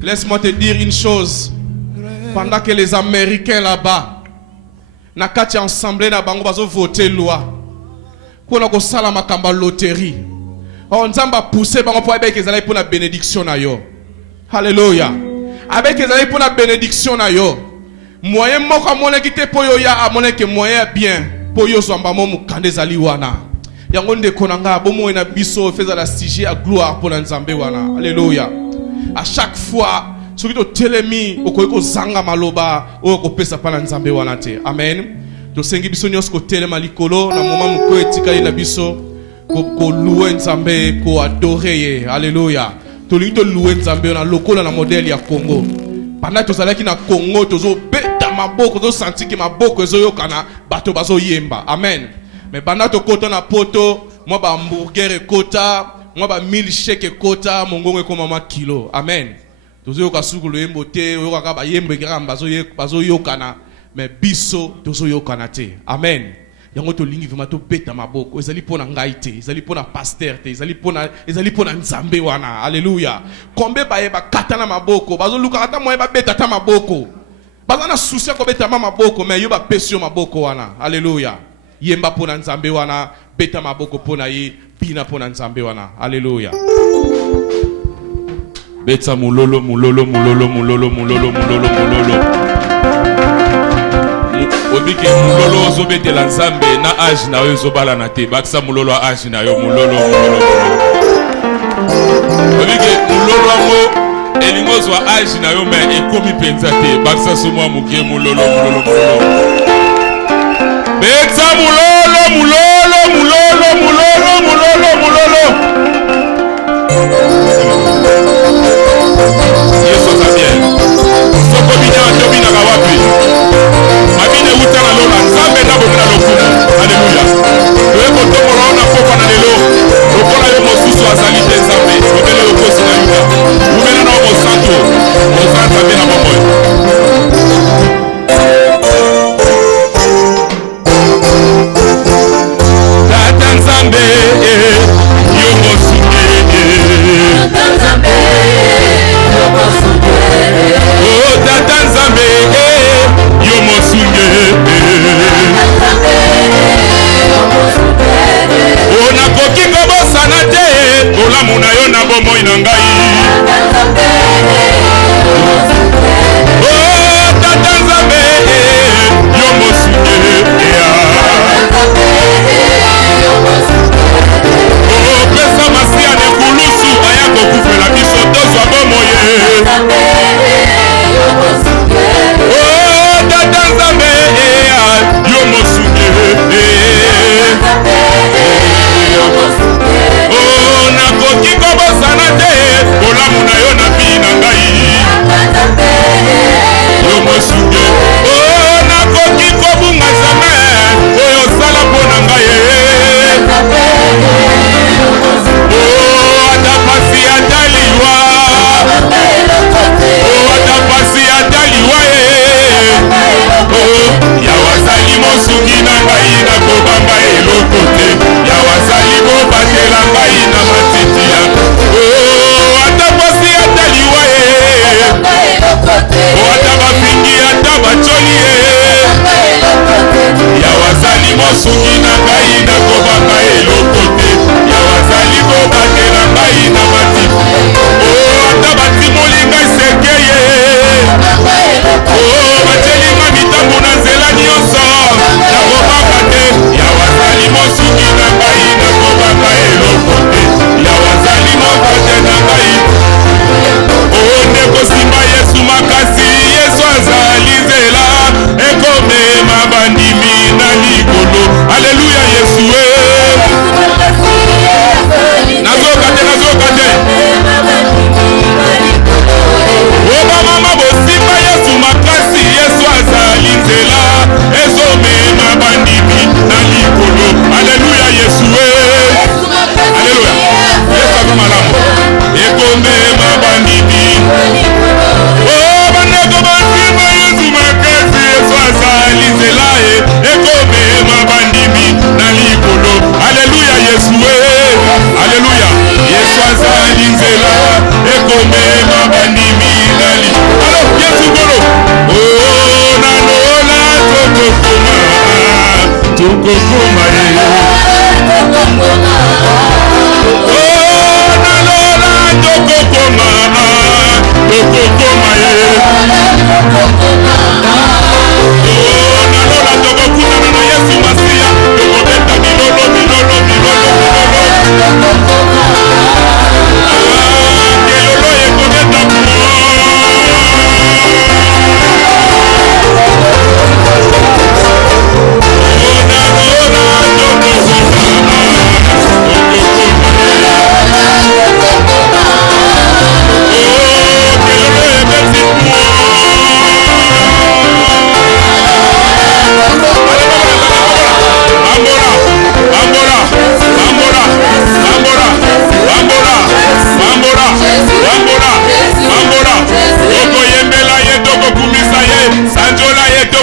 Laisse-moi te dire une chose. Pendant que les Américains là-bas, na kati ensemble na bango bazo voter loi. Pour na ko sala makamba loterie. On nzamba pousser bango pour avec ezali pour la bénédiction na yo. Alléluia. Avec ezali pour la bénédiction na yo. Moyen moko amone kite po yo ya amone ke moyen bien. Po yo zamba mo mukande zali wana. Yango ndeko nanga bomo na biso feza la sujet à gloire pour nzambe wana. Alléluia. À chaque fois soki to telemi okoyiko zanga maloba oko pesa pa na nzambe wana te. Amen. To sengi biso nyos ko telema likolo na moma moko etikali na biso ko louer nzambe ko adorer ye. Alléluia. To lingi to louer nzambe na lokola na modèle ya Congo. Pendant to zalaki na Congo tozo beta maboko to senti ki maboko ezo yokana bato bazo yemba. Amen. Mais pendant to kota na poto moi ba hamburger ekota moi ba milkshake ekota mongongo ekoma ma kilo. Amen. Tozo yoka sukulu yembo te yoka ka ba yembo ekamba bazo yokana mais biso tozo yokana te. Amen. Yango to lingi vraiment to beta maboko ezali pona ngai te ezali pona pasteur te ezali pona nzambe wana. Alléluia. Kombe baye ba katana maboko bazo luka ata moye ba beta ta maboko baza na souci ko beta maboko mais yo ba pesio maboko wana. Alléluia. Yemba pona nzambe wana beta maboko pona ye pina pona nzambe wana. Alléluia. Beta mulolo mulolo mulolo mulolo mulolo mulolo mulolo. Obike mulolo zo bete la nzambe na age na yo zo bala na te baksa mulolo age na yo mulolo mulolo. Obike mulolo ngo elingo zo age na yo me ekomi penza te baksa somo muke mulolo mulolo mulolo. Beta mulolo mulolo mulolo mulolo mulolo mulolo. Yesu sabien. Soko binya ndobina kawapi. Mabine utana lola nzambe na bomina lokumu. Alléluia. Toyeko tomolo na poko na lelo. Lokola yo mosusu azali te nzambe. Obele okosi na yuda. Umena na mo santo. Mo santo bina bomoy.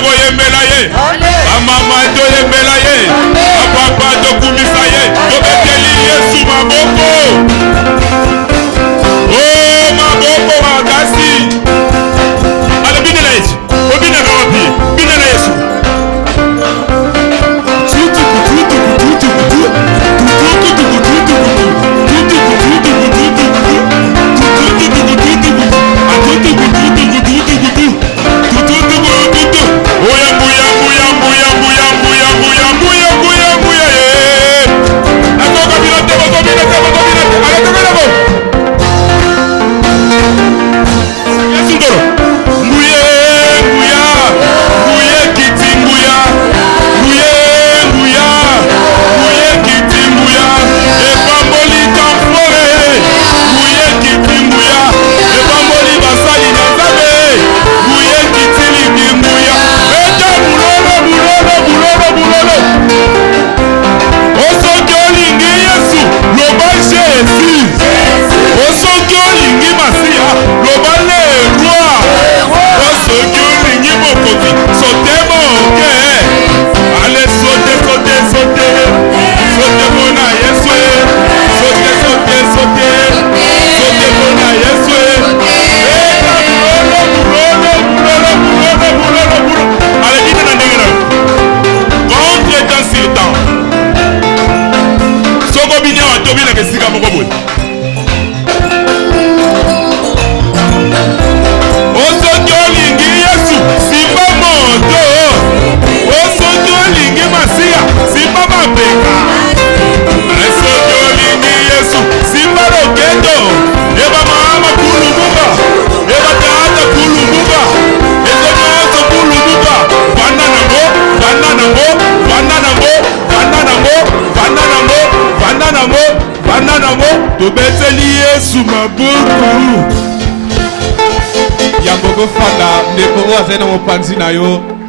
boyembela ye. Amama toyembela ye. Apapa tokumisa ye. Tobeteli Yesu maboko. Oh maboko makasi. Ale binela Yesu. Obinela wapi? Binela Yesu.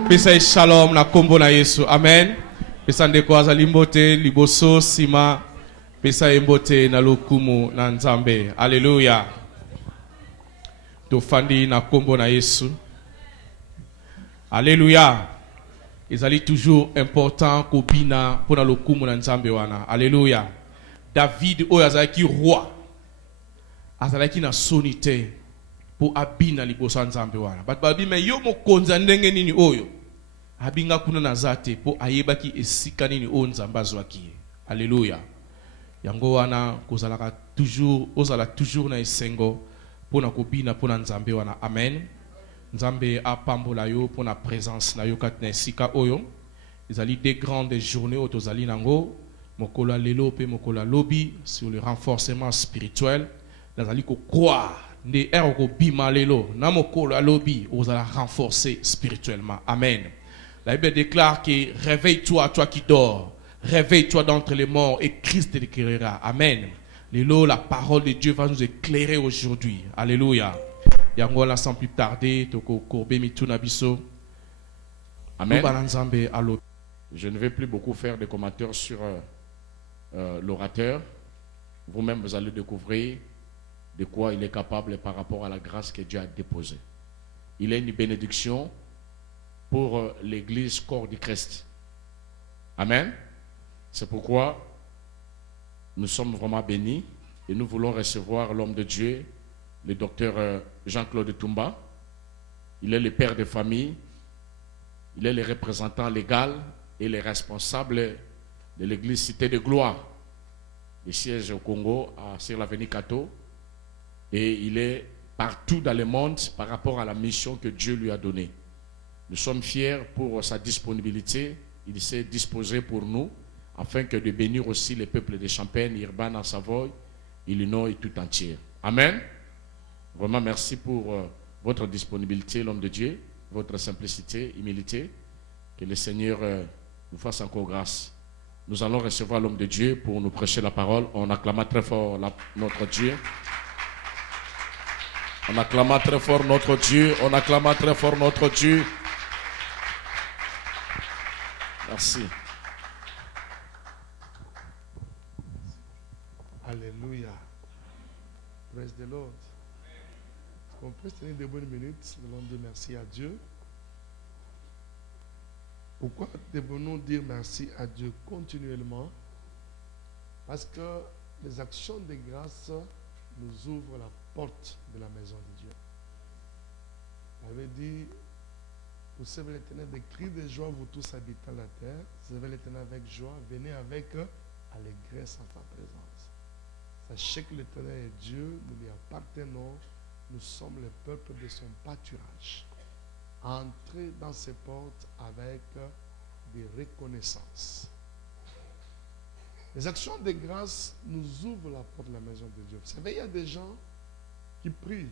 Pesa shalom na kombo na Yesu. Amen. Pesa ndeko azali mbote liboso sima. Pesa mbote na lokumu na nzambe. Alléluia. Tofandi na kombo na Yesu. Alléluia. Ezali toujours important kobina pour na lokumu na nzambe wana. Alléluia. David oyo azalaki roi. Azalaki na sonité pour abina liboso nzambe wana. Bat babi me yo mokonza ndenge nini oyo. Abinga kuna nazate po ayebaki esika nini o nzamba zwaki. Alléluia. Yango wana kozalaka toujours ozala toujours na esengo pona kobina pona nzambe wana. Amen. Nzambe apambola yo pona présence na yo kat na esika oyo. Ezali des grandes journées au tozali nango mokola lelo pe mokola lobi sur le renforcement spirituel. Nazali ko croire nde eroko bima lelo na mokola lobi ozala renforcer spirituellement. Amen. La Bible déclare que réveille-toi, toi qui dors. Réveille-toi d'entre les morts et Christ t'éclairera. Amen. Lélo, la parole de Dieu va nous éclairer aujourd'hui. Alléluia. Yangola sans plus tarder, toko korbe mituna biso. Amen. Je ne vais plus beaucoup faire de commentaires sur l'orateur. Vous-même, vous allez découvrir de quoi il est capable par rapport à la grâce que Dieu a déposée. Il est une bénédiction pour l'église corps du Christ. Amen. C'est pourquoi nous sommes vraiment bénis et nous voulons recevoir l'homme de Dieu, le docteur Jean-Claude Toumba. Il est le père de famille, il est le représentant légal et le responsable de l'église Cité de Gloire, le siège au Congo, sur l'avenue Kato, et il est partout dans le monde par rapport à la mission que Dieu lui a donnée. Nous sommes fiers pour sa disponibilité. Il s'est disposé pour nous afin que de bénir aussi les peuples de Champagne, Irban, en Savoie, Illinois et tout entier. Amen. Vraiment merci pour votre disponibilité, l'homme de Dieu, votre simplicité, humilité. Que le Seigneur nous fasse encore grâce. Nous allons recevoir l'homme de Dieu pour nous prêcher la parole. On acclama très fort notre Dieu. On acclama très fort notre Dieu. On acclama très fort notre Dieu. Merci. Alléluia. Praise the Lord. On peut se tenir de bonnes minutes. Nous allons dire merci à Dieu. Pourquoi devons-nous dire merci à Dieu continuellement? Parce que les actions de grâce nous ouvrent la porte de la maison de Dieu. Il avait dit, vous servez l'Éternel des cris de joie, vous tous habitants la terre. Servez l'Éternel avec joie, venez avec allégresse en sa présence. Sachez que l'Éternel est Dieu, nous lui appartenons, nous sommes le peuple de son pâturage. Entrez dans ses portes avec des reconnaissances. Les actions de grâce nous ouvrent la porte de la maison de Dieu. Vous savez, il y a des gens qui prient.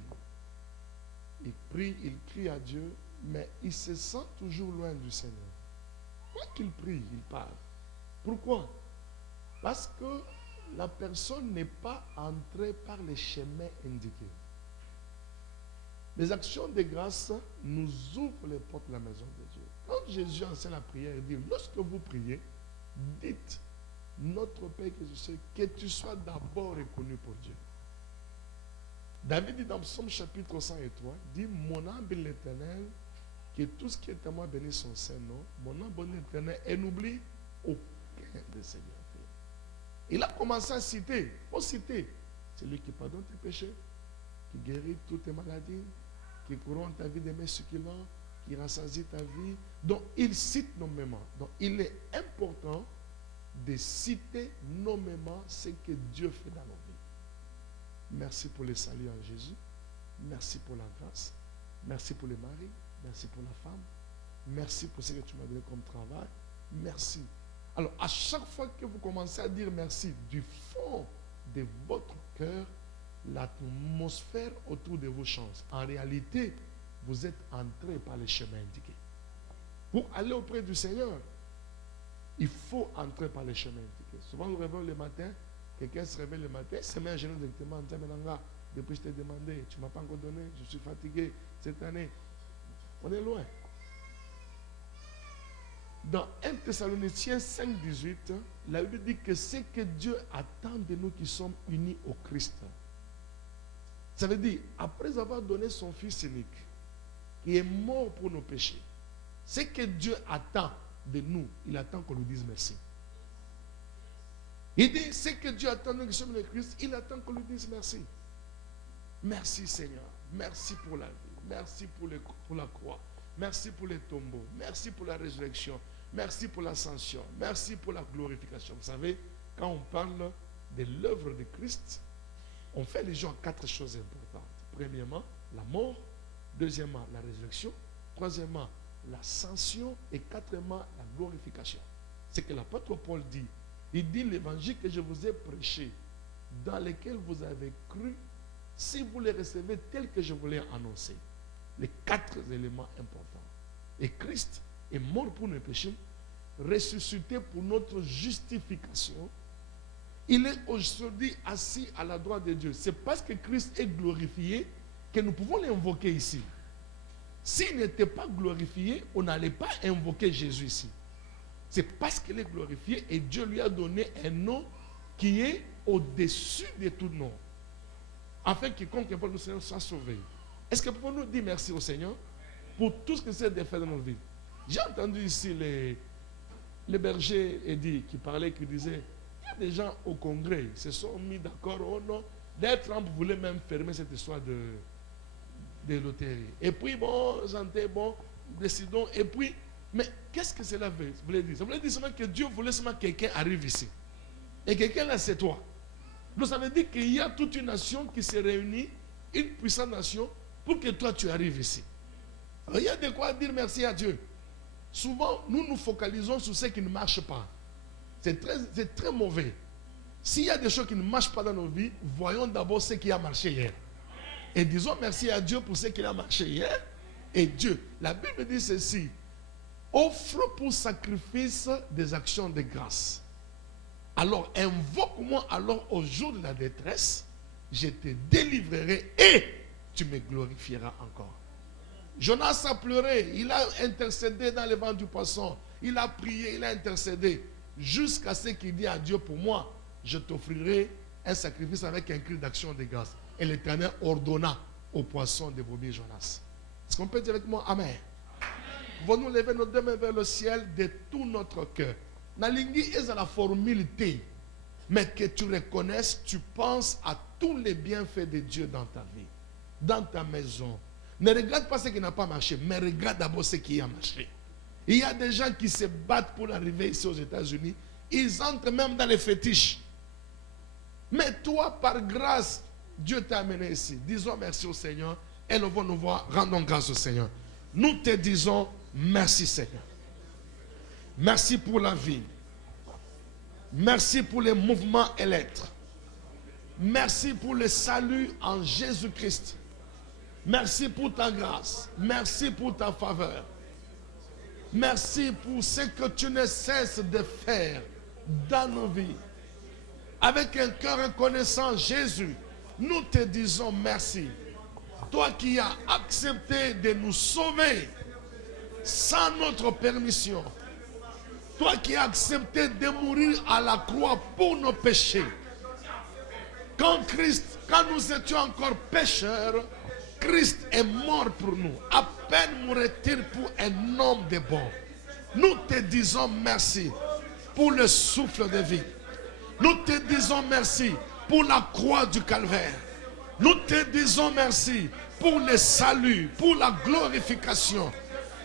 Ils prient, ils crient à Dieu, mais ils se sentent toujours loin du Seigneur. Quoi qu'ils prient, ils parlent. Pourquoi? Parce que la personne n'est pas entrée par les chemins indiqués. Les actions de grâce nous ouvrent les portes de la maison de Dieu. Quand Jésus enseigne la prière, il dit, lorsque vous priez, dites, notre Père que je sais, que tu sois d'abord reconnu pour Dieu. David dit dans Psaume chapitre 103, dit, mon âme bénit l'Éternel, que tout ce qui est à moi bénisse son Saint-Nom, mon âme bénit l'Éternel et n'oublie aucun de ses bienfaits. Il a commencé à citer, c'est lui qui pardonne tes péchés, qui guérit toutes tes maladies, qui couronne ta vie de mes succulents, qui rassasie ta vie. Donc il cite nommément. Donc il est important de citer nommément ce que Dieu fait dans nos vies. Merci pour le salut en Jésus. Merci pour la grâce. Merci pour le mari. Merci pour la femme. Merci pour ce que tu m'as donné comme travail. Merci. Alors, à chaque fois que vous commencez à dire merci du fond de votre cœur, l'atmosphère autour de vous change. En réalité, vous êtes entré par les chemins indiqués. Pour aller auprès du Seigneur, il faut entrer par les chemins indiqués. Souvent, nous réveillons le matin, quelqu'un se réveille le matin, se met à genoux directement en disant, mais depuis je t'ai demandé, tu ne m'as pas encore donné, je suis fatigué cette année. On est loin. Dans 1 Thessaloniciens 5, 18, la Bible dit que c'est que Dieu attend de nous qui sommes unis au Christ. Ça veut dire, après avoir donné son Fils unique, qui est mort pour nos péchés, c'est que Dieu attend de nous. Il attend qu'on lui dise merci. Il dit, c'est que Dieu attend de nous qui sommes le Christ, il attend qu'on lui dise merci. Merci Seigneur. Merci pour la vie. Merci pour la croix. Merci pour les tombeaux. Merci pour la résurrection. Merci pour l'ascension. Merci pour la glorification. Vous savez, quand on parle de l'œuvre de Christ, on fait les gens 4 choses importantes. Premièrement, la mort. Deuxièmement, la résurrection. Troisièmement, l'ascension. Et quatrièmement, la glorification. C'est que l'apôtre Paul dit. Il dit l'évangile que je vous ai prêché, dans lequel vous avez cru, si vous les recevez tel que je vous l'ai annoncé. Les 4 éléments importants. Et Christ est mort pour nos péchés, ressuscité pour notre justification. Il est aujourd'hui assis à la droite de Dieu. C'est parce que Christ est glorifié que nous pouvons l'invoquer ici. S'il n'était pas glorifié, on n'allait pas invoquer Jésus ici. C'est parce qu'il est glorifié et Dieu lui a donné un nom qui est au-dessus de tout nom. Afin que quiconque invoque le Seigneur soit sauvé. Est-ce que pouvons-nous dire merci au Seigneur pour tout ce que c'est de faire dans nos vies? J'ai entendu ici les bergers qui parlaient, qui disaient, il y a des gens au Congrès, se sont mis d'accord au nom. D'ailleurs, Trump voulait même fermer cette histoire de loterie. Et puis, bon, santé, bon, décidons. Et puis, mais qu'est-ce que cela voulait dire? Ça voulait dire seulement que Dieu voulait seulement que quelqu'un arrive ici. Et quelqu'un là, c'est toi. Donc ça veut dire qu'il y a toute une nation qui se réunit, une puissante nation, pour que toi tu arrives ici. Alors, il y a de quoi dire merci à Dieu. Souvent, nous nous focalisons sur ce qui ne marche pas. C'est très mauvais. S'il y a des choses qui ne marchent pas dans nos vies, voyons d'abord ce qui a marché hier. Et disons merci à Dieu pour ce qui a marché hier. Et Dieu, la Bible dit ceci, offre pour sacrifice des actions de grâce. Alors invoque-moi alors au jour de la détresse, je te délivrerai et tu me glorifieras encore. Jonas a pleuré, il a intercédé dans le ventre du poisson, il a prié, il a intercédé, jusqu'à ce qu'il dit à Dieu, pour moi, je t'offrirai un sacrifice avec un cri d'action de grâce. Et l'Éternel ordonna au poisson de vomir Jonas. Est-ce qu'on peut dire avec moi Amen? Vont-nous lever nos deux mains vers le ciel de tout notre cœur. Nalingi est la formalité. Mais que tu reconnaisses, tu penses à tous les bienfaits de Dieu dans ta vie, dans ta maison. Ne regarde pas ce qui n'a pas marché, mais regarde d'abord ce qui a marché. Il y a des gens qui se battent pour arriver ici aux États-Unis. Ils entrent même dans les fétiches. Mais toi, par grâce, Dieu t'a amené ici. Disons merci au Seigneur. Et nous allons nous voir. Rendons grâce au Seigneur. Nous te disons merci, Seigneur. Merci pour la vie. Merci pour les mouvements et l'être. Merci pour le salut en Jésus-Christ. Merci pour ta grâce. Merci pour ta faveur. Merci pour ce que tu ne cesses de faire dans nos vies. Avec un cœur reconnaissant, Jésus, nous te disons merci. Toi qui as accepté de nous sauver sans notre permission. Toi qui as accepté de mourir à la croix pour nos péchés. Quand nous étions encore pécheurs, Christ est mort pour nous. À peine mourrait-il pour un homme de bon. Nous te disons merci pour le souffle de vie. Nous te disons merci pour la croix du calvaire. Nous te disons merci pour le salut, pour la glorification.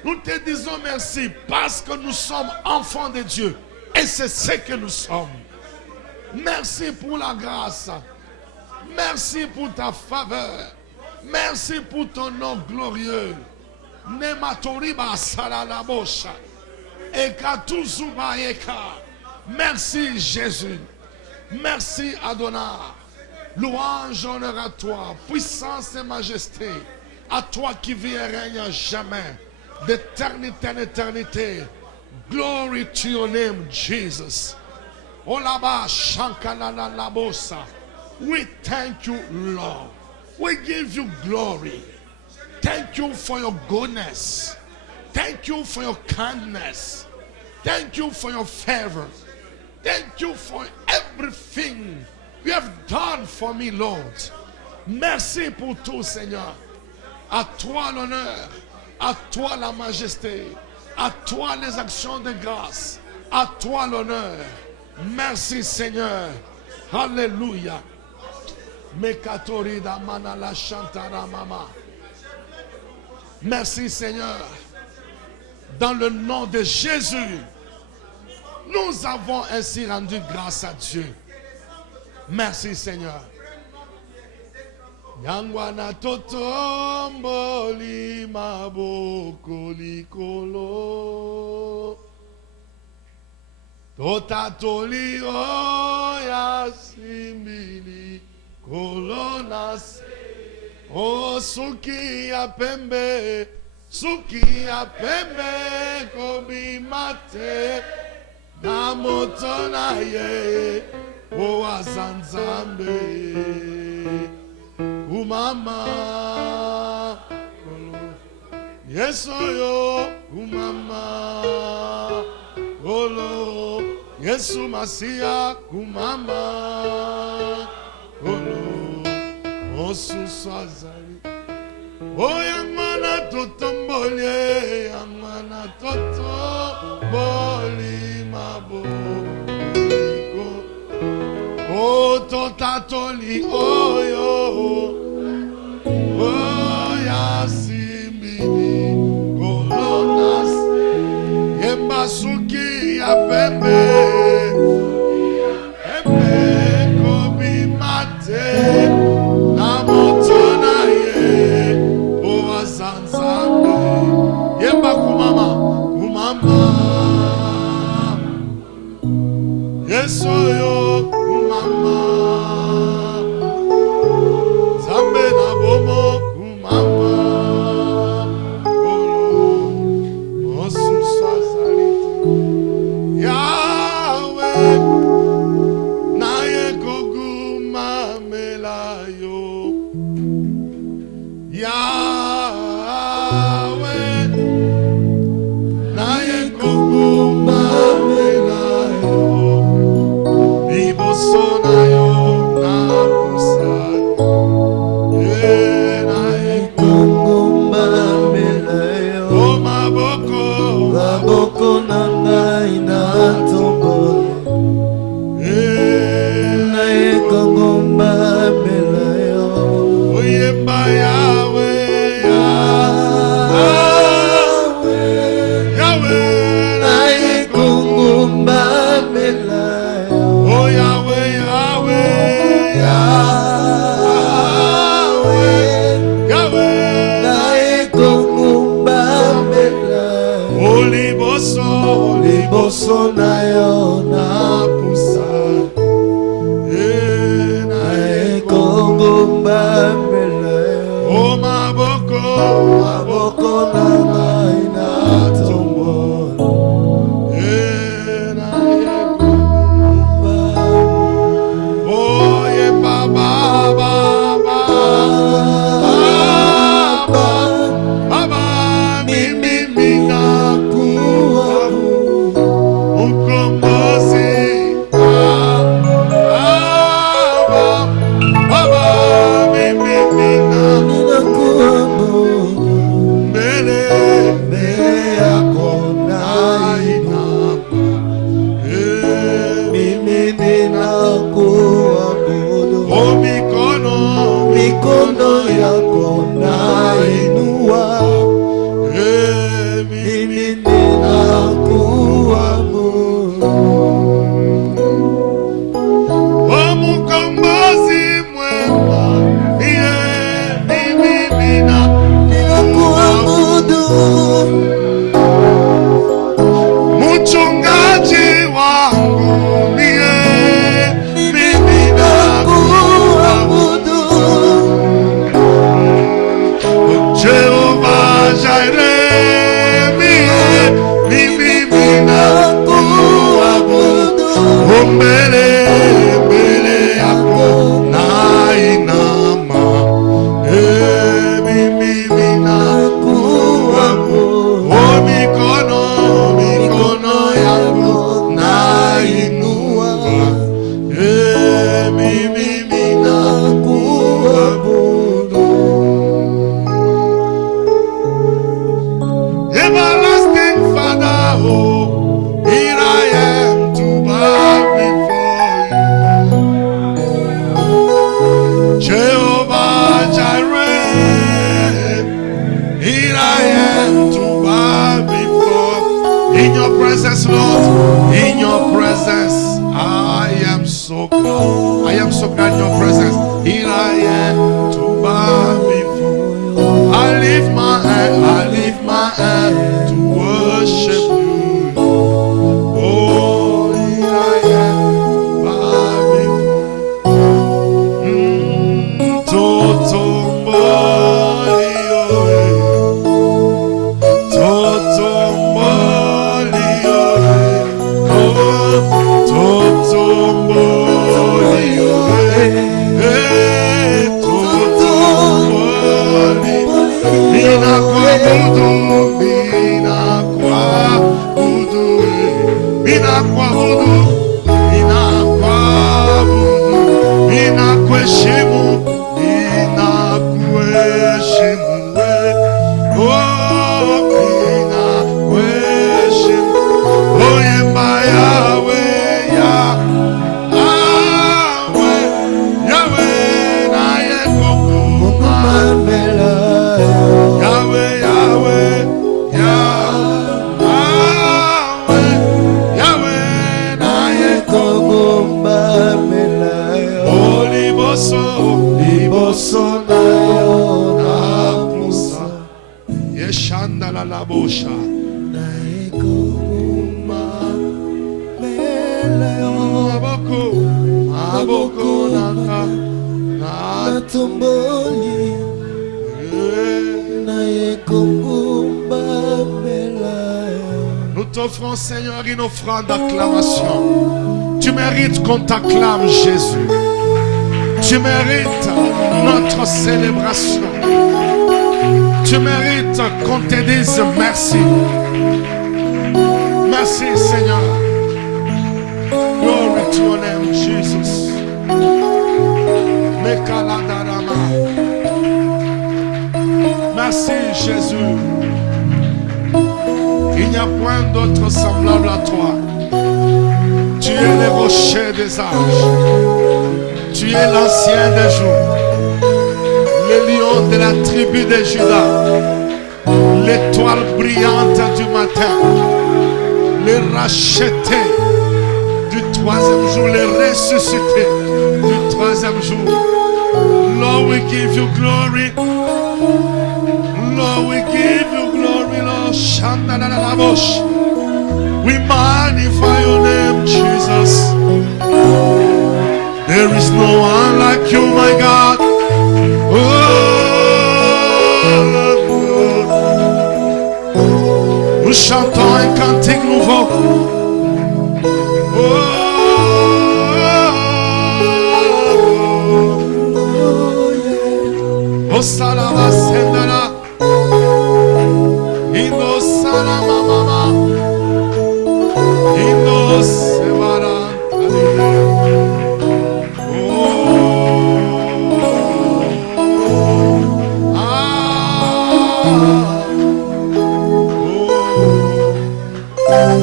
Nous te disons merci parce que nous sommes enfants de Dieu. Et c'est ce que nous sommes. Merci pour la grâce. Merci pour ta faveur. Merci pour ton nom glorieux. Nematoriba salalabosha. Ekatuzuba eka. Merci Jésus. Merci Adonai. Louange, honneur à toi. Puissance et majesté. À toi qui vis et règne à jamais. D'éternité en éternité. Glory to your name, Jesus. Olaba shankala labosa. We thank you, Lord. We give you glory. Thank you for your goodness. Thank you for your kindness. Thank you for your favor. Thank you for everything you have done for me, Lord. Merci pour tout, Seigneur. À toi l'honneur. À toi la majesté. À toi les actions de grâce. À toi l'honneur. Merci, Seigneur. Alléluia. Mekatorida manala shantara mama. Merci, Seigneur. Dans le nom de Jésus, nous avons ainsi rendu grâce à Dieu. Merci, Seigneur. Yangwana totomboli maboko likolo. Totatoli oya simili kolonas. O suki ya pembe kobi mate na moto na ye o azanzambe umama yeso yo umama olo Yesu Masia kumama olo osu swazali o yangwana totomboli yangwana totomboli maboliko o totatoli oyo o yasimini kolonas yembasuki ya pembe kobi mate kumama yeso yo kumama liboso na yo na pusa na ekongomba mbele o maboko na ngai na tombo na ekongomba o ye baba T'offrons, Seigneur, une offrande d'acclamation. Tu mérites qu'on t'acclame, Jésus. Tu mérites notre célébration. Tu mérites qu'on te dise merci. Merci, Seigneur. Glory to your name, Jesus. Merci, Jésus. Il n'y a point d'autre semblable à toi. Tu es le rocher des âges. Tu es l'ancien des jours. Le lion de la tribu de Juda. L'étoile brillante du matin. Le racheté du troisième jour. Le ressuscité du troisième jour. Lord, we give you glory. Lord, we give you glory, Lord. We magnify Nous chantons un cantique nouveau. Oh salama sendala, indo salama mama, indo sevara.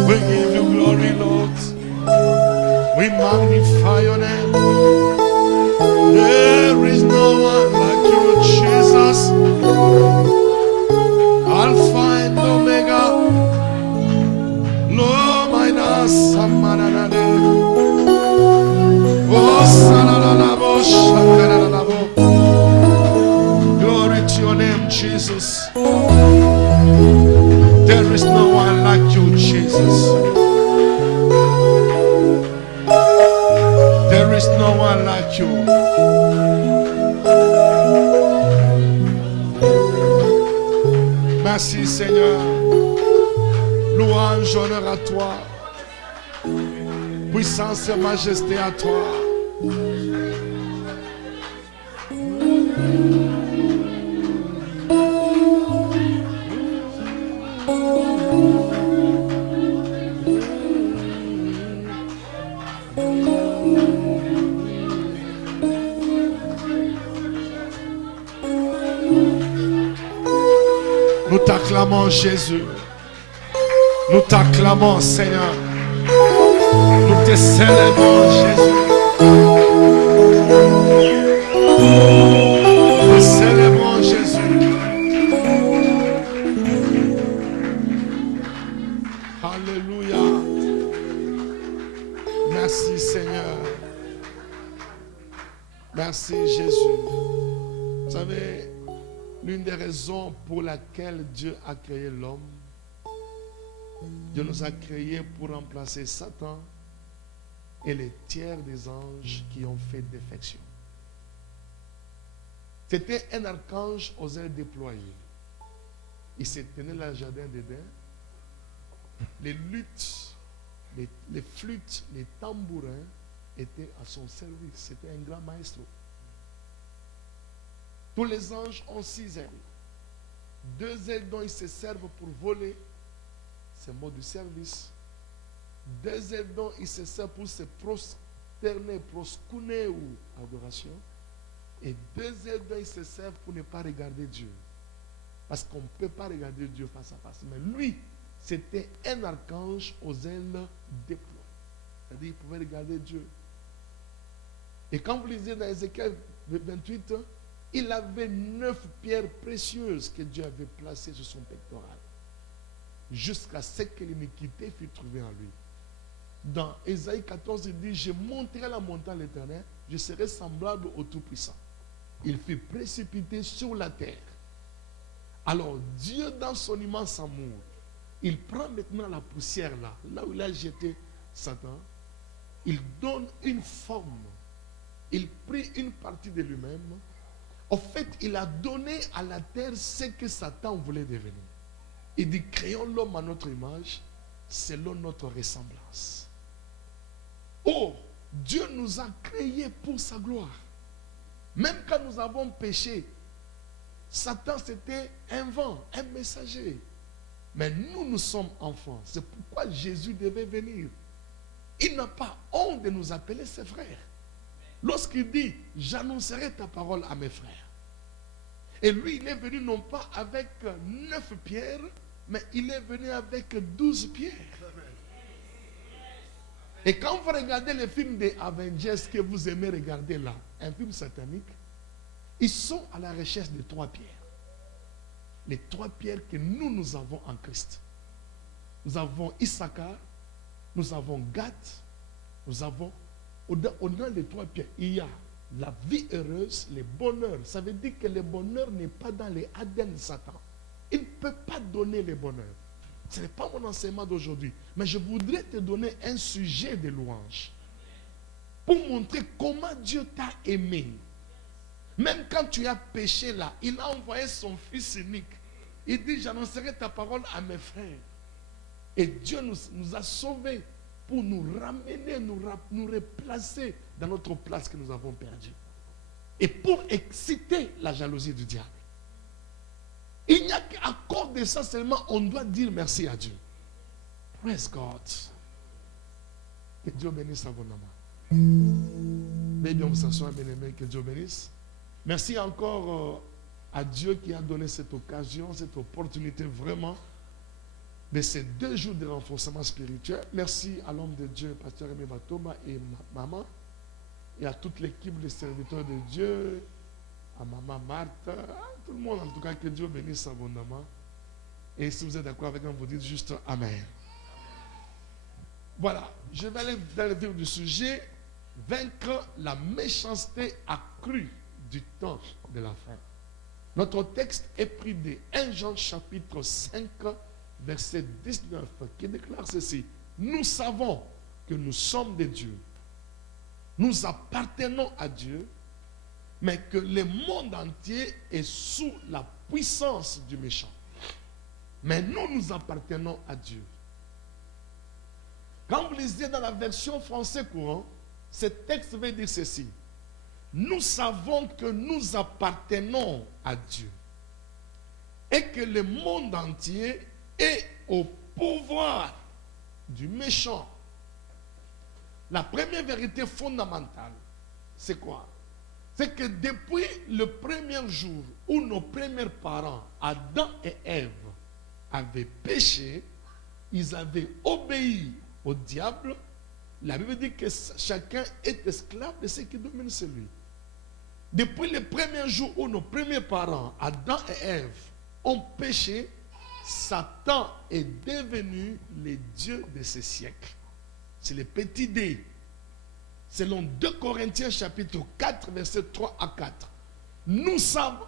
We give you glory, Lord. We magnify your name. There is no one like you, Jesus. Alpha and Omega. Lo minus samanade. Oh salalabo shakalalabo. Glory to your name, Jesus. There is no one like you, Jesus. There is no one like you. Merci Seigneur. Louange, honneur à toi. Puissance et majesté à toi. Nous t'acclamons Jésus. Nous t'acclamons Seigneur. Nous te célébrons Jésus. Nous te célébrons Jésus. Alléluia. Merci Seigneur. Merci Jésus. Vous savez, l'une des raisons pour laquelle Dieu a créé l'homme, Dieu nous a créés pour remplacer Satan et les tiers des anges qui ont fait défection. C'était un archange aux ailes déployées. Il s'est tenu dans le jardin d'Éden. Les luttes, les flûtes, les tambourins étaient à son service. C'était un grand maestro. Tous les anges ont 6 ailes. 2 ailes dont ils se servent pour voler, c'est le mot du service. 2 ailes dont ils se servent pour se prosterner, proskuner ou adoration. Et 2 ailes dont ils se servent pour ne pas regarder Dieu. Parce qu'on ne peut pas regarder Dieu face à face. Mais lui, c'était un archange aux ailes déployées. C'est-à-dire qu'il pouvait regarder Dieu. Et quand vous lisez dans Ézéchiel 28, il avait 9 pierres précieuses que Dieu avait placées sur son pectoral. Jusqu'à ce que l'iniquité fût trouvée en lui. Dans Ésaïe 14, il dit, je monterai la montagne de l'Éternel, je serai semblable au Tout-Puissant. Il fut précipité sur la terre. Alors Dieu, dans son immense amour, il prend maintenant la poussière là où il a jeté Satan, il donne une forme, il prit une partie de lui-même. En fait, il a donné à la terre ce que Satan voulait devenir. Il dit, créons l'homme à notre image, selon notre ressemblance. Oh, Dieu nous a créés pour sa gloire. Même quand nous avons péché, Satan c'était un vent, un messager. Mais nous sommes enfants. C'est pourquoi Jésus devait venir. Il n'a pas honte de nous appeler ses frères. Lorsqu'il dit, j'annoncerai ta parole à mes frères. Et lui, il est venu non pas avec 9 pierres, mais il est venu avec 12 pierres. Et quand vous regardez les films des Avengers que vous aimez regarder là, un film satanique, ils sont à la recherche de 3 pierres. Les 3 pierres que nous avons en Christ. Nous avons Issachar, nous avons Gath, nous avons, au-delà des 3 pierres, il y a la vie heureuse, le bonheur. Ça veut dire que le bonheur n'est pas dans les ADN de Satan. Il ne peut pas donner le bonheur. Ce n'est pas mon enseignement d'aujourd'hui. Mais je voudrais te donner un sujet de louange. Pour montrer comment Dieu t'a aimé. Même quand tu as péché là, il a envoyé son fils unique. Il dit, j'annoncerai ta parole à mes frères. Et Dieu nous a sauvés pour nous ramener, nous replacer dans notre place que nous avons perdue. Et pour exciter la jalousie du diable. Il n'y a qu'à cause de ça seulement, on doit dire merci à Dieu. Praise God. Que Dieu bénisse abondamment. Mais bien, vous s'asseoir, bien aimé, que Dieu bénisse. Merci encore à Dieu qui a donné cette occasion, cette opportunité vraiment de ces 2 jours de renforcement spirituel. Merci à l'homme de Dieu, pasteur Aimé Batoma et maman, et à toute l'équipe des serviteurs de Dieu, à maman Marthe, à tout le monde en tout cas, que Dieu bénisse abondamment. Et si vous êtes d'accord avec moi, vous dites juste Amen. Voilà, je vais aller dans le vif du sujet, vaincre la méchanceté accrue du temps de la fin. Notre texte est pris de 1 Jean chapitre 5, verset 19, qui déclare ceci. Nous savons que nous sommes de Dieu. Nous appartenons à Dieu, mais que le monde entier est sous la puissance du méchant. Mais nous appartenons à Dieu. Quand vous lisez dans la version français courant, ce texte veut dire ceci. Nous savons que nous appartenons à Dieu et que le monde entier est au pouvoir du méchant. La première vérité fondamentale, c'est quoi? C'est que depuis le premier jour où nos premiers parents, Adam et Ève, avaient péché, ils avaient obéi au diable. La Bible dit que chacun est esclave de ce qui domine sur lui. Depuis le premier jour où nos premiers parents, Adam et Ève, ont péché, Satan est devenu le Dieu de ce siècle. C'est le petit dé. Selon 2 Corinthiens chapitre 4, versets 3 à 4. Nous savons,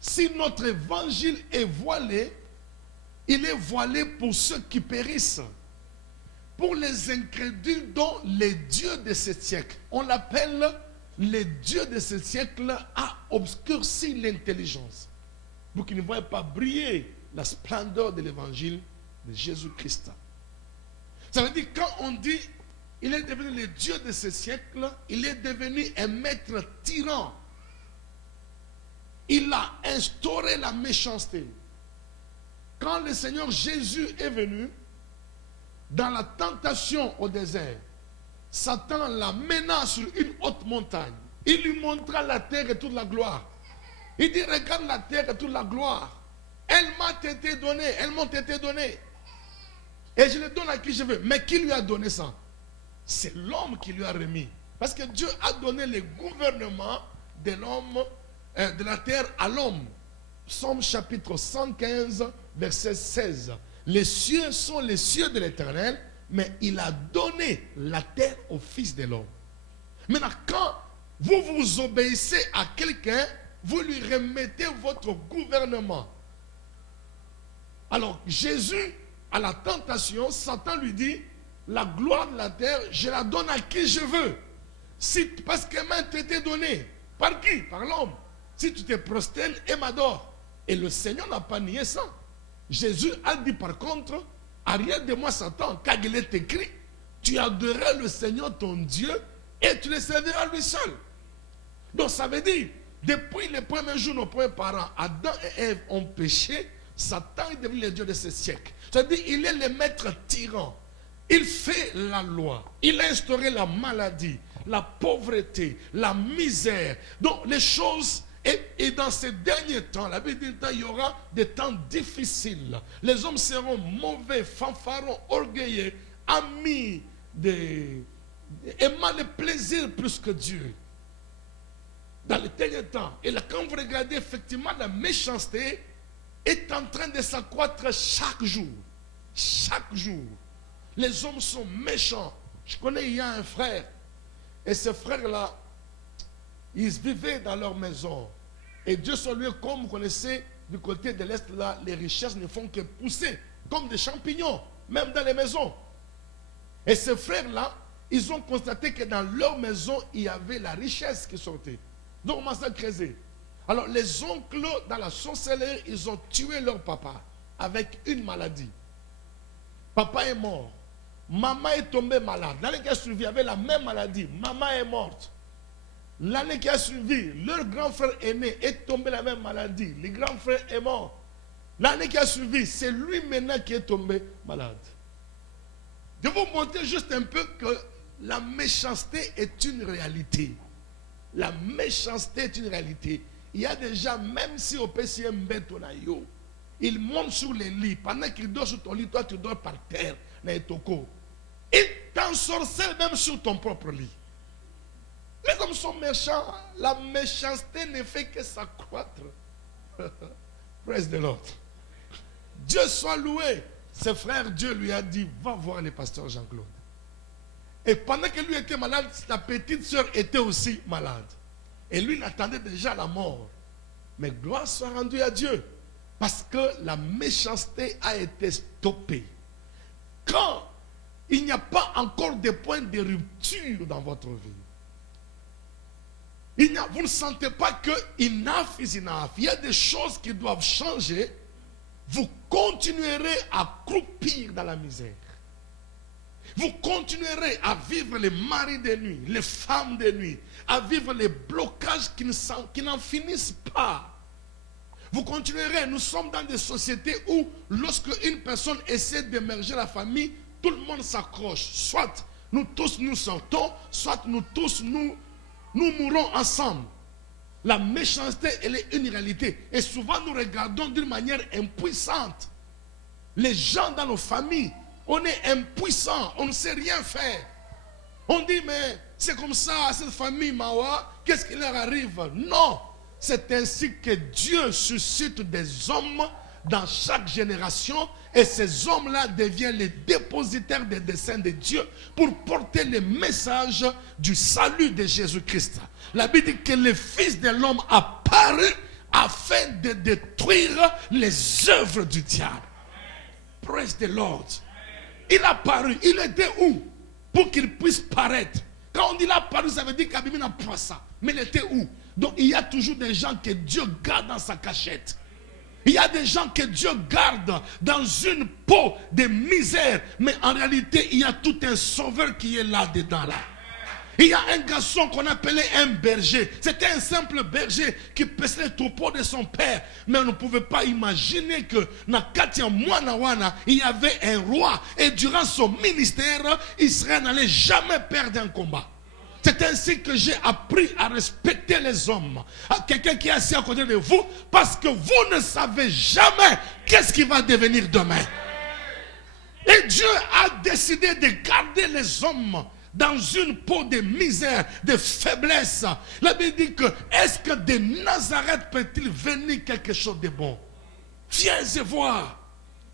si notre évangile est voilé, il est voilé pour ceux qui périssent. Pour les incrédules dont les dieux de ce siècle, on l'appelle les dieux de ce siècle, a obscurci l'intelligence. Pour qu'ils ne voient pas briller la splendeur de l'évangile de Jésus-Christ. Ça veut dire quand on dit il est devenu le Dieu de ce siècle, il est devenu un maître tyran. Il a instauré la méchanceté. Quand le Seigneur Jésus est venu, dans la tentation au désert, Satan l'amena sur une haute montagne. Il lui montra la terre et toute la gloire. Il dit, regarde la terre et toute la gloire. Elle m'a été donnée, elles m'ont été données. Et je les donne à qui je veux. Mais qui lui a donné ça? C'est l'homme qui lui a remis. Parce que Dieu a donné le gouvernement de l'homme, de la terre à l'homme. Psaume chapitre 115, verset 16. Les cieux sont les cieux de l'Éternel, mais il a donné la terre au Fils de l'homme. Maintenant, quand vous obéissez à quelqu'un, vous lui remettez votre gouvernement. Alors, Jésus, à la tentation, Satan lui dit, la gloire de la terre, je la donne à qui je veux. Parce qu'elle m'a été donnée. Par qui? Par l'homme. Si tu te prosternes et m'adores. Et le Seigneur n'a pas nié ça. Jésus a dit par contre, arrière de moi Satan, car il est écrit, tu adoreras le Seigneur ton Dieu et tu le serviras lui seul. Donc ça veut dire, depuis les premiers jours, nos premiers parents, Adam et Ève ont péché, Satan est devenu le Dieu de ce siècle. C'est-à-dire, il est le maître tyran. Il fait la loi. Il a instauré la maladie, la pauvreté, la misère. Donc les choses... Et dans ces derniers temps, la Bible dit qu'il y aura des temps difficiles. Les hommes seront mauvais, fanfarons, orgueilleux, amis, aimant le plaisir plus que Dieu. Dans les derniers temps. Et là, quand vous regardez, effectivement, la méchanceté est en train de s'accroître chaque jour. Chaque jour. Les hommes sont méchants. Je connais, il y a un frère. Et ce frère-là, ils vivaient dans leur maison. Et Dieu soit loué, comme vous connaissez, du côté de l'Est, là, les richesses ne font que pousser, comme des champignons, même dans les maisons. Et ces frères-là, ils ont constaté que dans leur maison, il y avait la richesse qui sortait. Donc, on commence à creuser. Alors, les oncles, dans la sorcellerie, ils ont tué leur papa avec une maladie. Papa est mort. Maman est tombée malade. L'année qui a suivi, avait la même maladie. Maman est morte. L'année qui a suivi, leur grand frère aîné est tombé la même maladie. Le grand frère est mort. L'année qui a suivi, c'est lui maintenant qui est tombé malade. Je vais vous montrer juste un peu que la méchanceté est une réalité. La méchanceté est une réalité. Il y a des gens, même si au PCM Betonayo, ils montent sur les lits. Pendant qu'ils dorment sur ton lit, toi tu dors par terre. Ils t'ensorcellent même sur ton propre lit. Mais comme ils sont méchants, la méchanceté ne fait que s'accroître. Praise the Lord. Dieu soit loué. Ses frères, Dieu lui a dit, va voir le pasteur Jean-Claude. Et pendant que lui était malade, sa petite soeur était aussi malade. Et lui, il attendait déjà la mort. Mais gloire soit rendue à Dieu. Parce que la méchanceté a été stoppée. Quand il n'y a pas encore de points de rupture dans votre vie, vous ne sentez pas que enough is enough. Il y a des choses qui doivent changer. Vous continuerez à croupir dans la misère. Vous continuerez à vivre les maris de nuit, les femmes de nuit, à vivre les blocages qui n'en finissent pas. Vous continuerez. Nous sommes dans des sociétés où lorsque une personne essaie d'émerger la famille, tout le monde s'accroche. Soit nous tous nous sortons, soit nous tous nous mourons ensemble. La méchanceté, elle est une réalité. Et souvent, nous regardons d'une manière impuissante. Les gens dans nos familles, on est impuissants, on ne sait rien faire. On dit, mais c'est comme ça, cette famille Mawa, qu'est-ce qui leur arrive? Non, c'est ainsi que Dieu suscite des hommes dans chaque génération. Et ces hommes-là deviennent les dépositaires des desseins de Dieu pour porter le message du salut de Jésus-Christ. La Bible dit que le Fils de l'homme a paru afin de détruire les œuvres du diable. Praise the Lord. Il a paru. Il était où? Pour qu'il puisse paraître. Quand on dit il a paru, ça veut dire qu'Abimé n'a pas ça. Mais il était où? Donc il y a toujours des gens que Dieu garde dans sa cachette. Il y a des gens que Dieu garde dans une peau de misère. Mais en réalité, il y a tout un sauveur qui est là-dedans. Là. Il y a un garçon qu'on appelait un berger. C'était un simple berger qui paissait les troupeaux de son père. Mais on ne pouvait pas imaginer que dans Katia Mouanawana, il y avait un roi. Et durant son ministère, Israël n'allait jamais perdre un combat. C'est ainsi que j'ai appris à respecter les hommes. À quelqu'un qui est assis à côté de vous. Parce que vous ne savez jamais qu'est-ce qui va devenir demain. Et Dieu a décidé de garder les hommes dans une peau de misère, de faiblesse. La Bible dit que est-ce que de Nazareth peut-il venir quelque chose de bon? Viens et vois.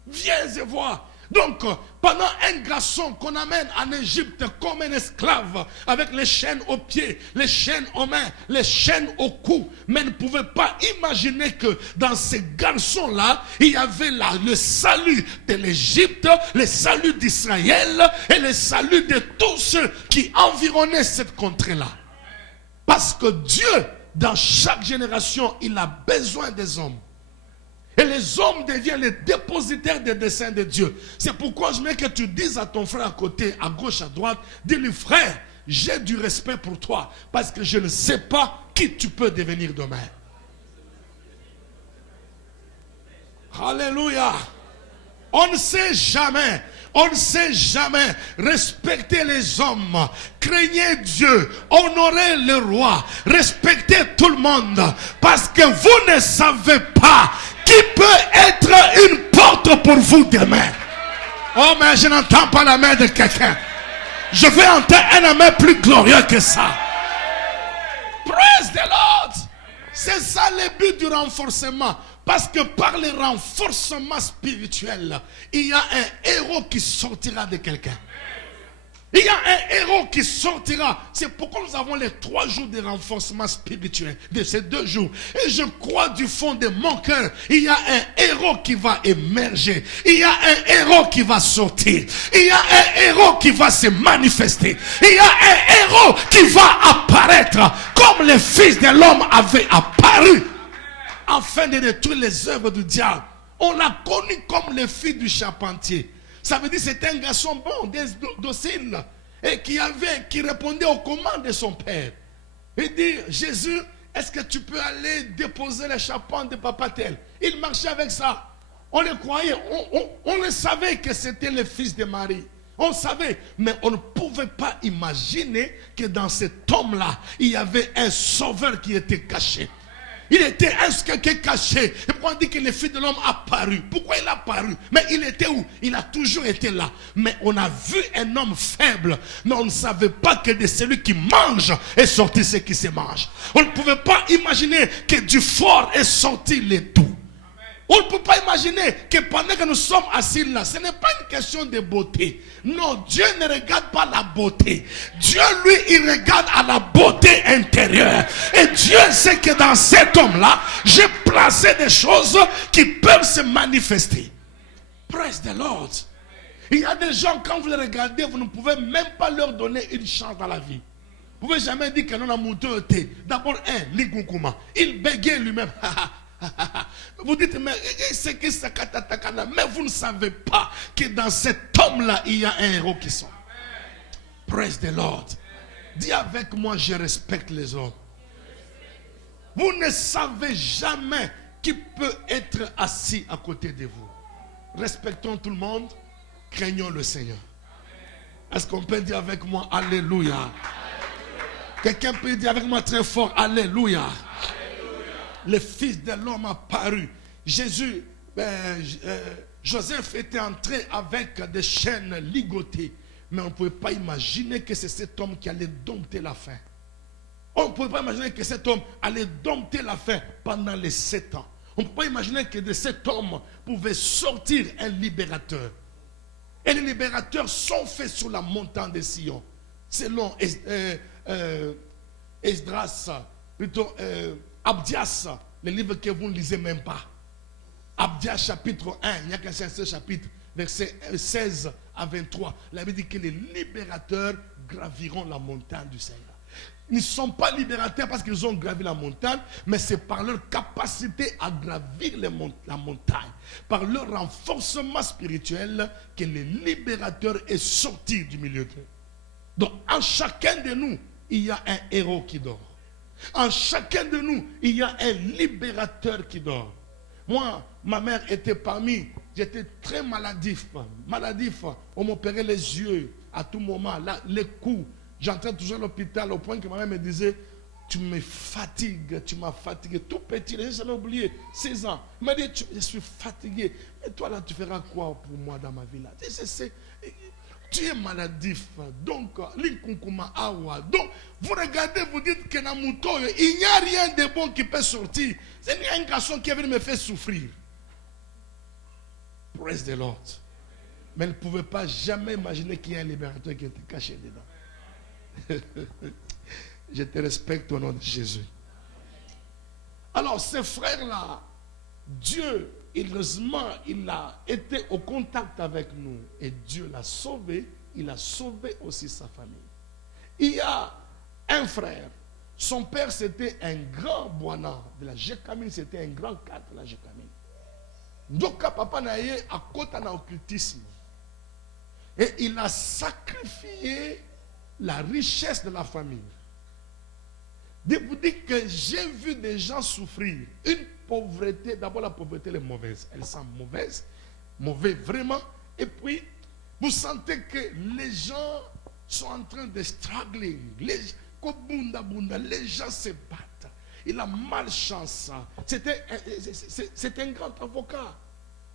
Viens et vois. Donc, pendant un garçon qu'on amène en Égypte comme un esclave, avec les chaînes aux pieds, les chaînes aux mains, les chaînes au cou, mais ne pouvait pas imaginer que dans ces garçons-là, il y avait le salut de l'Égypte, le salut d'Israël et le salut de tous ceux qui environnaient cette contrée-là. Parce que Dieu, dans chaque génération, il a besoin des hommes. Et les hommes deviennent les dépositaires des desseins de Dieu. C'est pourquoi je veux que tu dises à ton frère à côté, à gauche, à droite, dis-lui, frère, j'ai du respect pour toi, parce que je ne sais pas qui tu peux devenir demain. Alléluia. On ne sait jamais. On ne sait jamais. Respectez les hommes. Craignez Dieu. Honorez le roi. Respectez tout le monde. Parce que vous ne savez pas qui peut être une porte pour vous demain. Oh, mais je n'entends pas la main de quelqu'un. Je vais entendre un amen plus glorieux que ça. Praise the Lord. C'est ça le but du renforcement. Parce que par le renforcement spirituel, il y a un héros qui sortira de quelqu'un. Il y a un héros qui sortira. C'est pourquoi nous avons les 3 jours de renforcement spirituel, de ces 2 jours. Et je crois du fond de mon cœur, il y a un héros qui va émerger. Il y a un héros qui va sortir. Il y a un héros qui va se manifester. Il y a un héros qui va apparaître comme le Fils de l'homme avait apparu afin de détruire les œuvres du diable. On l'a connu comme le fils du charpentier. Ça veut dire que c'était un garçon bon, docile, et qui répondait aux commandes de son père. Il dit, Jésus, est-ce que tu peux aller déposer les chapons de papa tel? Il marchait avec ça. On le croyait, on le savait que c'était le fils de Marie. On savait, mais on ne pouvait pas imaginer que dans cet homme-là, il y avait un sauveur qui était caché. Il était quelqu'un caché. Et pourquoi on dit que le Fils de l'homme a paru? Pourquoi il a paru? Mais il était où? Il a toujours été là. Mais on a vu un homme faible. Mais on ne savait pas que de celui qui mange est sorti ce qui se mange. On ne pouvait pas imaginer que du fort est sorti le tout. On ne peut pas imaginer que pendant que nous sommes assis là, ce n'est pas une question de beauté. Non, Dieu ne regarde pas la beauté. Dieu, lui, il regarde à la beauté intérieure. Et Dieu sait que dans cet homme-là, j'ai placé des choses qui peuvent se manifester. Praise the Lord. Il y a des gens, quand vous les regardez, vous ne pouvez même pas leur donner une chance dans la vie. Vous ne pouvez jamais dire que non a mouton était. D'abord, il bégayait lui-même. Vous dites, mais c'est que ça katatakana. Mais vous ne savez pas que dans cet homme-là, il y a un héros qui sort. Praise the Lord. Dis avec moi, je respecte les hommes. Vous ne savez jamais qui peut être assis à côté de vous. Respectons tout le monde, craignons le Seigneur. Est-ce qu'on peut dire avec moi, Alléluia? Quelqu'un peut dire avec moi très fort, Alléluia. Le Fils de l'homme a paru. Jésus, Joseph était entré avec des chaînes ligotées. Mais on ne pouvait pas imaginer que c'est cet homme qui allait dompter la faim. On ne pouvait pas imaginer que cet homme allait dompter la faim pendant les 7 ans. On ne peut pas imaginer que de cet homme pouvait sortir un libérateur. Et les libérateurs sont faits sur la montagne de Sion. Selon Esdras, plutôt Abdias, le livre que vous ne lisez même pas. Abdias chapitre 1, il n'y a qu'un seul chapitre, versets 16 à 23. La Bible dit que les libérateurs graviront la montagne du Seigneur. Ils ne sont pas libérateurs parce qu'ils ont gravi la montagne, mais c'est par leur capacité à gravir la montagne, par leur renforcement spirituel que le libérateur est sorti du milieu d'eux. Donc en chacun de nous, il y a un héros qui dort. En chacun de nous, il y a un libérateur qui dort. Moi, ma mère était parmi, j'étais très maladif. On m'opérait les yeux à tout moment, là, les coups. J'entrais toujours à l'hôpital au point que ma mère me disait, tu me fatigues, tu m'as fatigué. Tout petit, je n'ai oublié, 16 ans. Il m'a dit, je suis fatigué. Et toi là, tu feras quoi pour moi dans ma vie là? Tu es maladif. Donc, donc, vous regardez, vous dites que dans mon tour, il n'y a rien de bon qui peut sortir. C'est un garçon qui est venu me faire souffrir. Praise the Lord. Mais elle ne pouvait pas jamais imaginer qu'il y a un libérateur qui était caché dedans. Je te respecte au nom de Jésus. Alors, ces frères-là, Dieu, heureusement, il a été au contact avec nous et Dieu l'a sauvé. Il a sauvé aussi sa famille. Il y a un frère, son père c'était un grand boina de la Jekamine, c'était un grand cadre de la Jekamine. Donc papa naye a côté en occultisme et il a sacrifié la richesse de la famille. De vous dire que j'ai vu des gens souffrir. Une pauvreté, d'abord la pauvreté elle est mauvaise. Elle sent mauvais vraiment. Et puis, vous sentez que les gens sont en train de struggling. Les gens se battent. Il a malchance. C'est un grand avocat.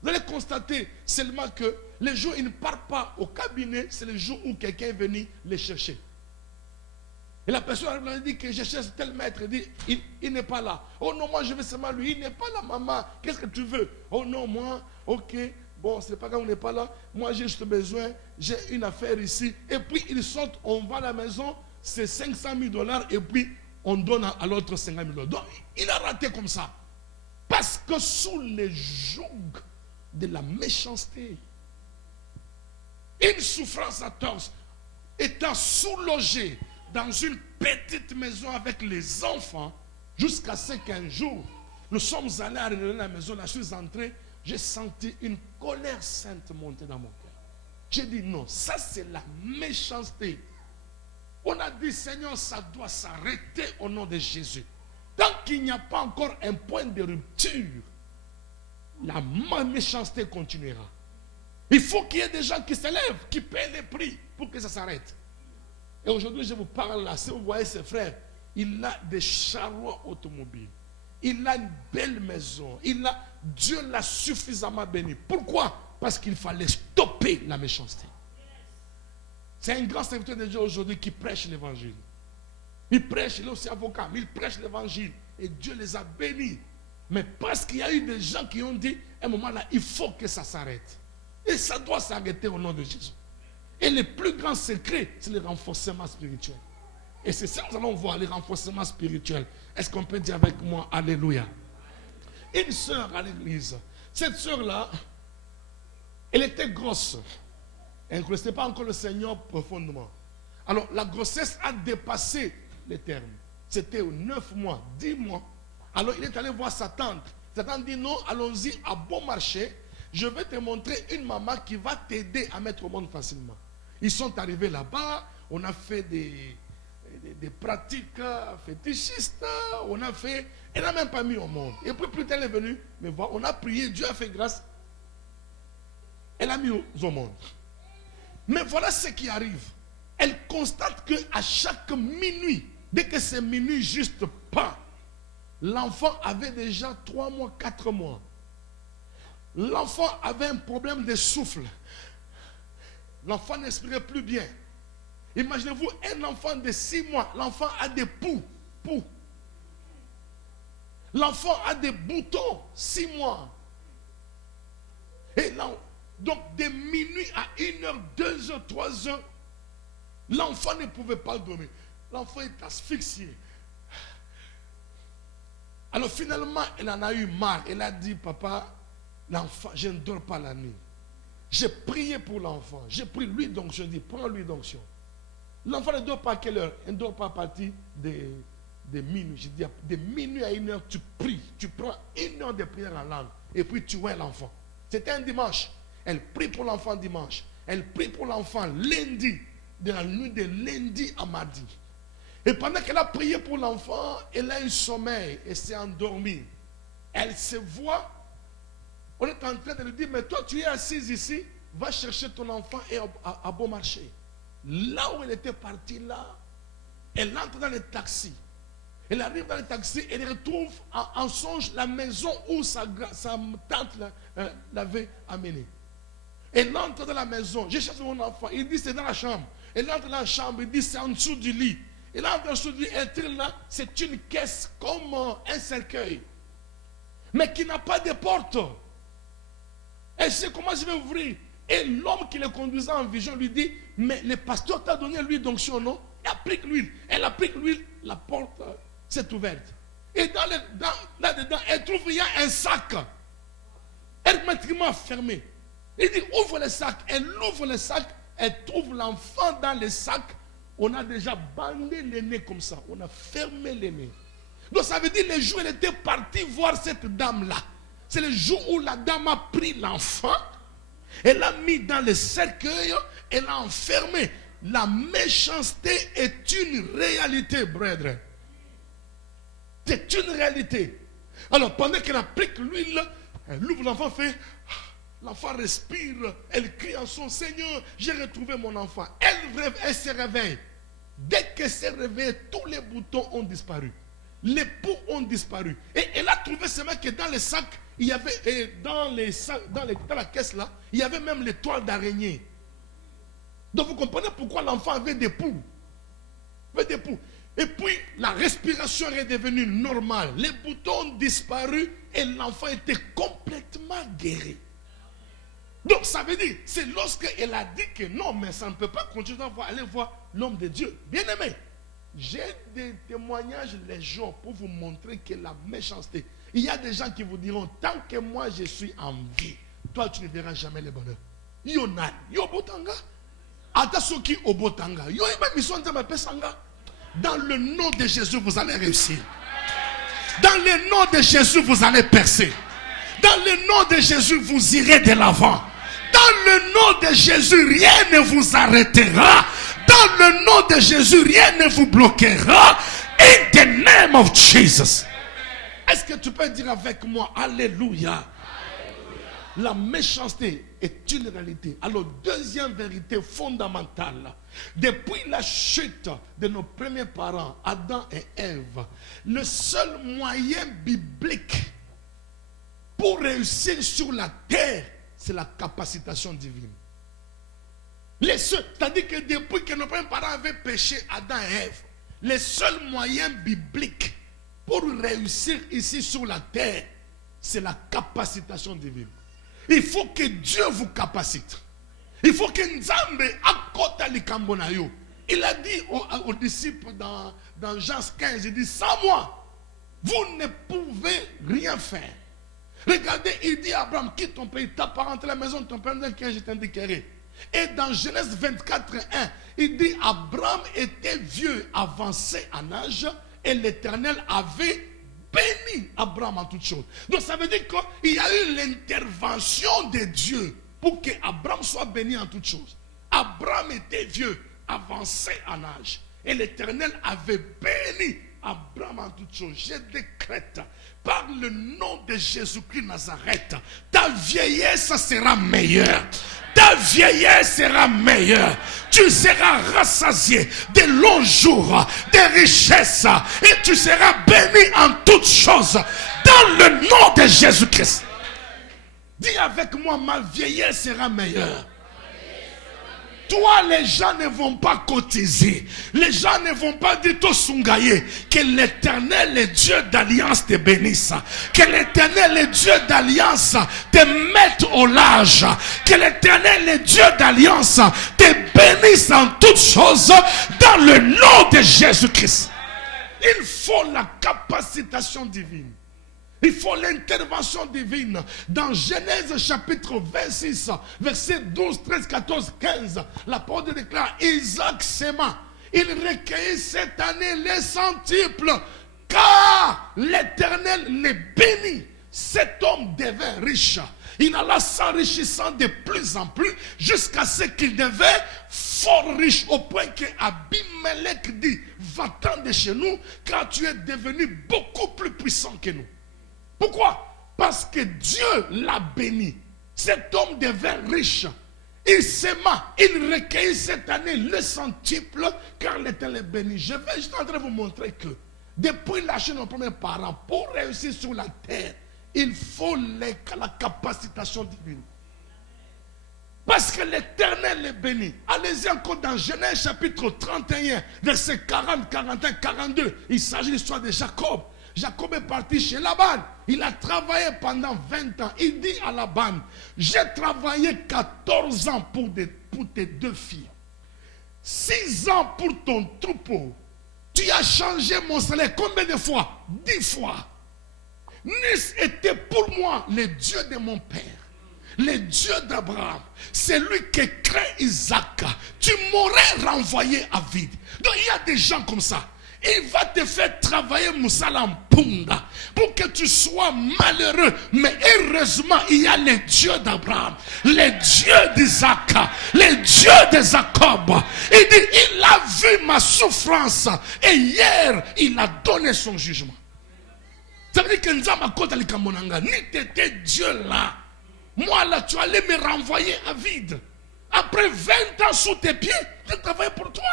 Vous allez constater seulement que les jours où il ne part pas au cabinet, c'est le jour où quelqu'un est venu les chercher. Et la personne a dit que je cherche tel maître. Il dit, il n'est pas là. Oh non, moi je veux seulement lui. Il n'est pas là, maman. Qu'est-ce que tu veux? Oh non, moi, ok. Bon, c'est pas grave, on n'est pas là. Moi, j'ai juste besoin. J'ai une affaire ici. Et puis, ils sortent, on va à la maison. C'est $500 000. Et puis, on donne à l'autre $50 000. Donc, il a raté comme ça. Parce que sous les jougs de la méchanceté, une souffrance atroce, étant sous-logé dans une petite maison avec les enfants, jusqu'à ce qu'un jour, nous sommes allés à la maison, là, je suis entré, j'ai senti une colère sainte monter dans mon cœur. J'ai dit non, ça c'est la méchanceté. On a dit, Seigneur, ça doit s'arrêter au nom de Jésus. Tant qu'il n'y a pas encore un point de rupture, la méchanceté continuera. Il faut qu'il y ait des gens qui s'élèvent, qui paient les prix pour que ça s'arrête. Et aujourd'hui, je vous parle là, si vous voyez ce frère, il a des chariots automobiles. Il a une belle maison. Dieu l'a suffisamment béni. Pourquoi? Parce qu'il fallait stopper la méchanceté. C'est un grand serviteur de Dieu aujourd'hui qui prêche l'évangile. Il prêche, il est aussi avocat, mais il prêche l'évangile. Et Dieu les a bénis. Mais parce qu'il y a eu des gens qui ont dit, à un moment là, il faut que ça s'arrête. Et ça doit s'arrêter au nom de Jésus. Et le plus grand secret, c'est le renforcement spirituel. Et c'est ça que nous allons voir, le renforcement spirituel. Est-ce qu'on peut dire avec moi, alléluia? Une sœur à l'église. Cette sœur-là, elle était grosse. Elle ne connaissait pas encore le Seigneur profondément. Alors, la grossesse a dépassé les termes. C'était 9 mois, 10 mois. Alors, il est allé voir sa tante. Sa tante dit non, allons-y à bon marché. Je vais te montrer une maman qui va t'aider à mettre au monde facilement. Ils sont arrivés là-bas. On a fait des pratiques fétichistes. Elle n'a même pas mis au monde. Et puis, plus tard, elle est venue me voir. On a prié, Dieu a fait grâce. Elle a mis au monde. Mais voilà ce qui arrive. Elle constate qu'à chaque minuit, dès que c'est minuit juste pas, l'enfant avait déjà 3 mois, 4 mois. L'enfant avait un problème de souffle. L'enfant n'expirait plus bien. Imaginez-vous un enfant de 6 mois, l'enfant a des poux. L'enfant a des boutons, 6 mois. Et là, donc de minuit à 1h, 2h, 3h, l'enfant ne pouvait pas dormir. L'enfant est asphyxié. Alors finalement, elle en a eu marre. Elle a dit, papa, l'enfant, je ne dors pas la nuit. J'ai prié pour l'enfant. J'ai pris l'huile d'onction. Je dis, prends l'huile d'onction. L'enfant ne dort pas à quelle heure? Il ne dort pas à partir de minuit. Je dis, de minuit à 1h, tu pries. Tu prends 1 heure de prière en langue. Et puis tu vois l'enfant. C'était un dimanche. Elle prie pour l'enfant dimanche. Elle prie pour l'enfant lundi. De la nuit de lundi à mardi. Et pendant qu'elle a prié pour l'enfant, elle a eu sommeil et s'est endormie. Elle se voit. On est en train de lui dire, mais toi tu es assise ici, va chercher ton enfant et à bon marché. Là où elle était partie là, elle entre dans le taxi. Elle arrive dans le taxi et elle retrouve en songe la maison où sa tante l'avait amenée. Elle entre dans la maison, je cherche mon enfant, il dit c'est dans la chambre. Elle entre dans la chambre, il dit c'est en dessous du lit. Elle entre en dessous du lit, elle tire là, c'est une caisse comme un cercueil. Mais qui n'a pas de porte. Elle sait comment je vais ouvrir. Et l'homme qui le conduisait en vision lui dit, mais le pasteur t'a donné l'huile d'onction, non? Il applique l'huile. Elle applique l'huile, la porte s'est ouverte. Et là-dedans, elle trouve qu'il y a un sac hermétiquement fermé. Il dit, ouvre le sac. Elle ouvre le sac, elle trouve l'enfant dans le sac. On a déjà bandé le nez comme ça. On a fermé le nez. Donc ça veut dire le jour où elle était partie voir cette dame-là. C'est le jour où la dame a pris l'enfant. Elle l'a mis dans le cercueil. Elle l'a enfermé. La méchanceté est une réalité, brethren. C'est une réalité. Alors pendant qu'elle applique l'huile, elle ouvre l'enfant, fait... L'enfant respire, elle crie en son Seigneur, j'ai retrouvé mon enfant. Elle se réveille. Dès qu'elle s'est réveillée, tous les boutons ont disparu. Les poux ont disparu. Et elle a trouvé seulement que dans les sacs, il y avait, dans la caisse là, il y avait même les toiles d'araignée. Donc vous comprenez pourquoi l'enfant avait des poux. Et puis la respiration est devenue normale. Les boutons ont disparu et l'enfant était complètement guéri. Donc ça veut dire, c'est lorsqu'elle a dit que non, mais ça ne peut pas continuer à aller voir l'homme de Dieu. Bien aimé, j'ai des témoignages légion pour vous montrer que la méchanceté. Il y a des gens qui vous diront, tant que moi je suis en vie, toi tu ne verras jamais le bonheur. Yona, Yobotanga. Atasoki Obotanga. Dans le nom de Jésus, vous allez réussir. Dans le nom de Jésus, vous allez percer. Dans le nom de Jésus, vous irez de l'avant. Dans le nom de Jésus, rien ne vous arrêtera. Dans le nom de Jésus, rien ne vous bloquera. In the name of Jesus. Est-ce que tu peux dire avec moi, Alléluia? La méchanceté est une réalité. Alors, deuxième vérité fondamentale. Depuis la chute de nos premiers parents, Adam et Ève, le seul moyen biblique pour réussir sur la terre, c'est la capacitation divine. C'est-à-dire que depuis que nos premiers parents avaient péché, Adam et Ève, le seul moyen biblique pour réussir ici sur la terre, c'est la capacitation divine. Il faut que Dieu vous capacite. Il faut que Nzambe akota likambo na yo. Il a dit aux disciples dans Jean 15, il dit, sans moi, vous ne pouvez rien faire. Regardez, il dit à Abraham, quitte ton pays, ta parente, la maison de ton père, dans lequel je t'indiquerai. Et dans Genèse 24, 1, il dit, Abraham était vieux, avancé en âge, et l'Éternel avait béni Abraham en toutes choses. Donc ça veut dire qu'il y a eu l'intervention de Dieu pour que Abraham soit béni en toutes choses. Abraham était vieux, avancé en âge, et l'Éternel avait béni Abraham en toutes choses. Je décrète par le nom de Jésus-Christ Nazareth, ta vieillesse sera meilleure. Ta vieillesse sera meilleure. Tu seras rassasié de longs jours, de richesses, et tu seras béni en toutes choses dans le nom de Jésus-Christ. Dis avec moi, ma vieillesse sera meilleure. Toi, les gens ne vont pas cotiser. Les gens ne vont pas dire tout sungaye. Que l'Éternel, le Dieu d'alliance, te bénisse. Que l'Éternel, le Dieu d'alliance, te mette au large. Que l'Éternel, le Dieu d'alliance, te bénisse en toutes choses dans le nom de Jésus-Christ. Il faut la capacitation divine. Il faut l'intervention divine. Dans Genèse chapitre 26, versets 12, 13, 14, 15, la parole déclare, Isaac s'aima. Il recueillit cette année les centuples, car l'Éternel les bénit. Cet homme devint riche. Il alla s'enrichissant de plus en plus jusqu'à ce qu'il devint fort riche au point que Abimelech dit, va-t'en de chez nous car tu es devenu beaucoup plus puissant que nous. Pourquoi? Parce que Dieu l'a béni. Cet homme devint riche. Il s'aima. Il recueillit cette année le centuple car l'Éternel est béni. Je vais juste en train de vous montrer que depuis l'achat de nos premiers parents, pour réussir sur la terre, il faut la capacitation divine. Parce que l'Éternel est béni. Allez-y encore dans Genèse chapitre 31, versets 40, 41, 42. Il s'agit de l'histoire de Jacob. Jacob est parti chez Laban. Il a travaillé pendant 20 ans. Il dit à Laban, j'ai travaillé 14 ans pour tes deux filles. 6 ans pour ton troupeau. Tu as changé mon salaire combien de fois? 10 fois. Nis était pour moi le Dieu de mon père. Le Dieu d'Abraham, c'est lui qui crée Isaac. Tu m'aurais renvoyé à vide. Donc il y a des gens comme ça. Il va te faire travailler Moussala en Punda pour que tu sois malheureux. Mais heureusement, il y a le Dieu d'Abraham, le Dieu d'Isaac, le Dieu de Jacob. Il dit, il a vu ma souffrance et hier, il a donné son jugement. Ça veut dire que Nzamba Kota Likamonanga, ni t'étais Dieu là. Moi là, tu allais me renvoyer à vide. Après 20 ans sous tes pieds, je travaille pour toi.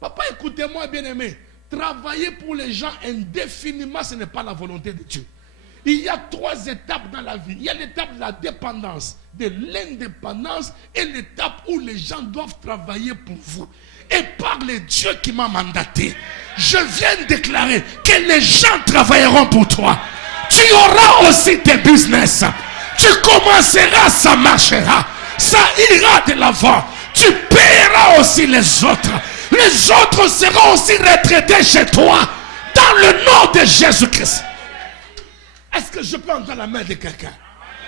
Papa, écoutez-moi bien aimé. Travailler pour les gens indéfiniment, ce n'est pas la volonté de Dieu. Il y a 3 étapes dans la vie. Il y a l'étape de la dépendance, de l'indépendance et l'étape où les gens doivent travailler pour vous. Et par le Dieu qui m'a mandaté, je viens de déclarer que les gens travailleront pour toi. Tu auras aussi tes business. Tu commenceras, ça marchera. Ça ira de l'avant. Tu paieras aussi les autres. Les autres seront aussi retraités chez toi. Dans le nom de Jésus-Christ. Est-ce que je peux entendre la main de quelqu'un?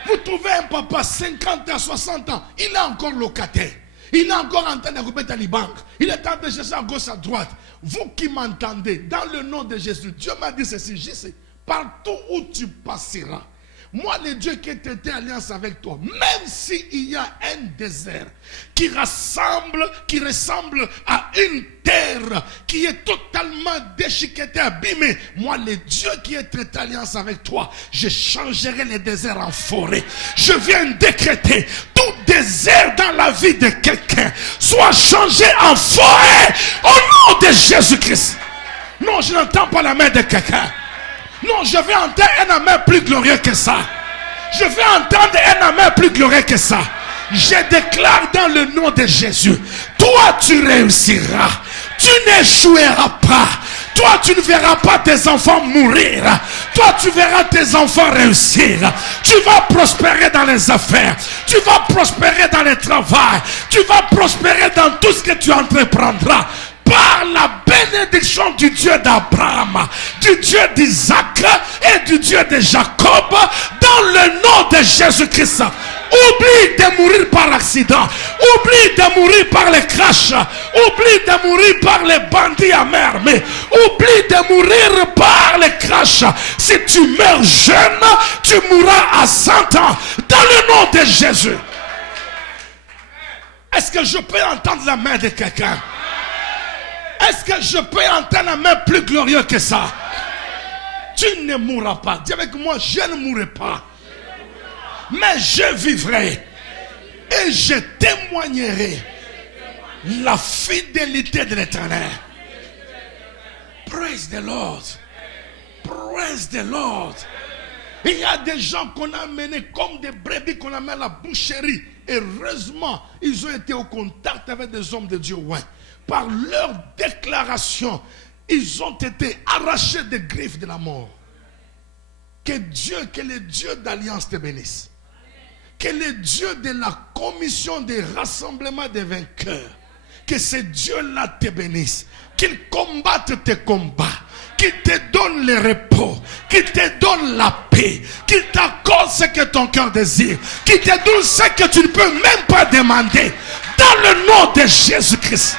Vous trouvez un papa 50 ans, 60 ans. Il est encore locataire. Il est encore en train de remettre à la banque. Il est en train de chercher à gauche, à droite. Vous qui m'entendez, dans le nom de Jésus, Dieu m'a dit ceci. Je sais, partout où tu passeras, moi le Dieu qui a traité alliance avec toi, même s'il y a un désert qui ressemble à une terre qui est totalement déchiquetée, abîmée, moi le Dieu qui a traité alliance avec toi, je changerai les déserts en forêt. Je viens décréter tout désert dans la vie de quelqu'un soit changé en forêt au nom de Jésus-Christ. Non, je n'entends pas la main de quelqu'un. Non, je vais entendre un amen plus glorieux que ça. Je vais entendre un amen plus glorieux que ça. Je déclare dans le nom de Jésus, toi tu réussiras. Tu n'échoueras pas. Toi tu ne verras pas tes enfants mourir. Toi tu verras tes enfants réussir. Tu vas prospérer dans les affaires. Tu vas prospérer dans le travail. Tu vas prospérer dans tout ce que tu entreprendras. Par la bénédiction du Dieu d'Abraham, du Dieu d'Isaac et du Dieu de Jacob, dans le nom de Jésus-Christ. Oublie de mourir par accident. Oublie de mourir par les crashs. Oublie de mourir par les bandits amers. Mais oublie de mourir par les crashs. Si tu meurs jeune, tu mourras à 100 ans. Dans le nom de Jésus. Est-ce que je peux entendre la main de quelqu'un? Est-ce que je peux entendre la main plus glorieuse que ça? Tu ne mourras pas. Dis avec moi, je ne mourrai pas. Mais je vivrai. Et je témoignerai la fidélité de l'Éternel. Praise the Lord. Praise the Lord. Il y a des gens qu'on a menés comme des brebis qu'on a mis à la boucherie. Heureusement, ils ont été au contact avec des hommes de Dieu. Ouais. Par leur déclaration, ils ont été arrachés des griffes de la mort. Que le Dieu d'alliance te bénisse. Que le Dieu de la commission des rassemblements des vainqueurs, que ce Dieu-là te bénisse. Qu'il combatte tes combats. Qu'il te donne le repos. Qu'il te donne la paix. Qu'il t'accorde ce que ton cœur désire. Qu'il te donne ce que tu ne peux même pas demander. Dans le nom de Jésus-Christ.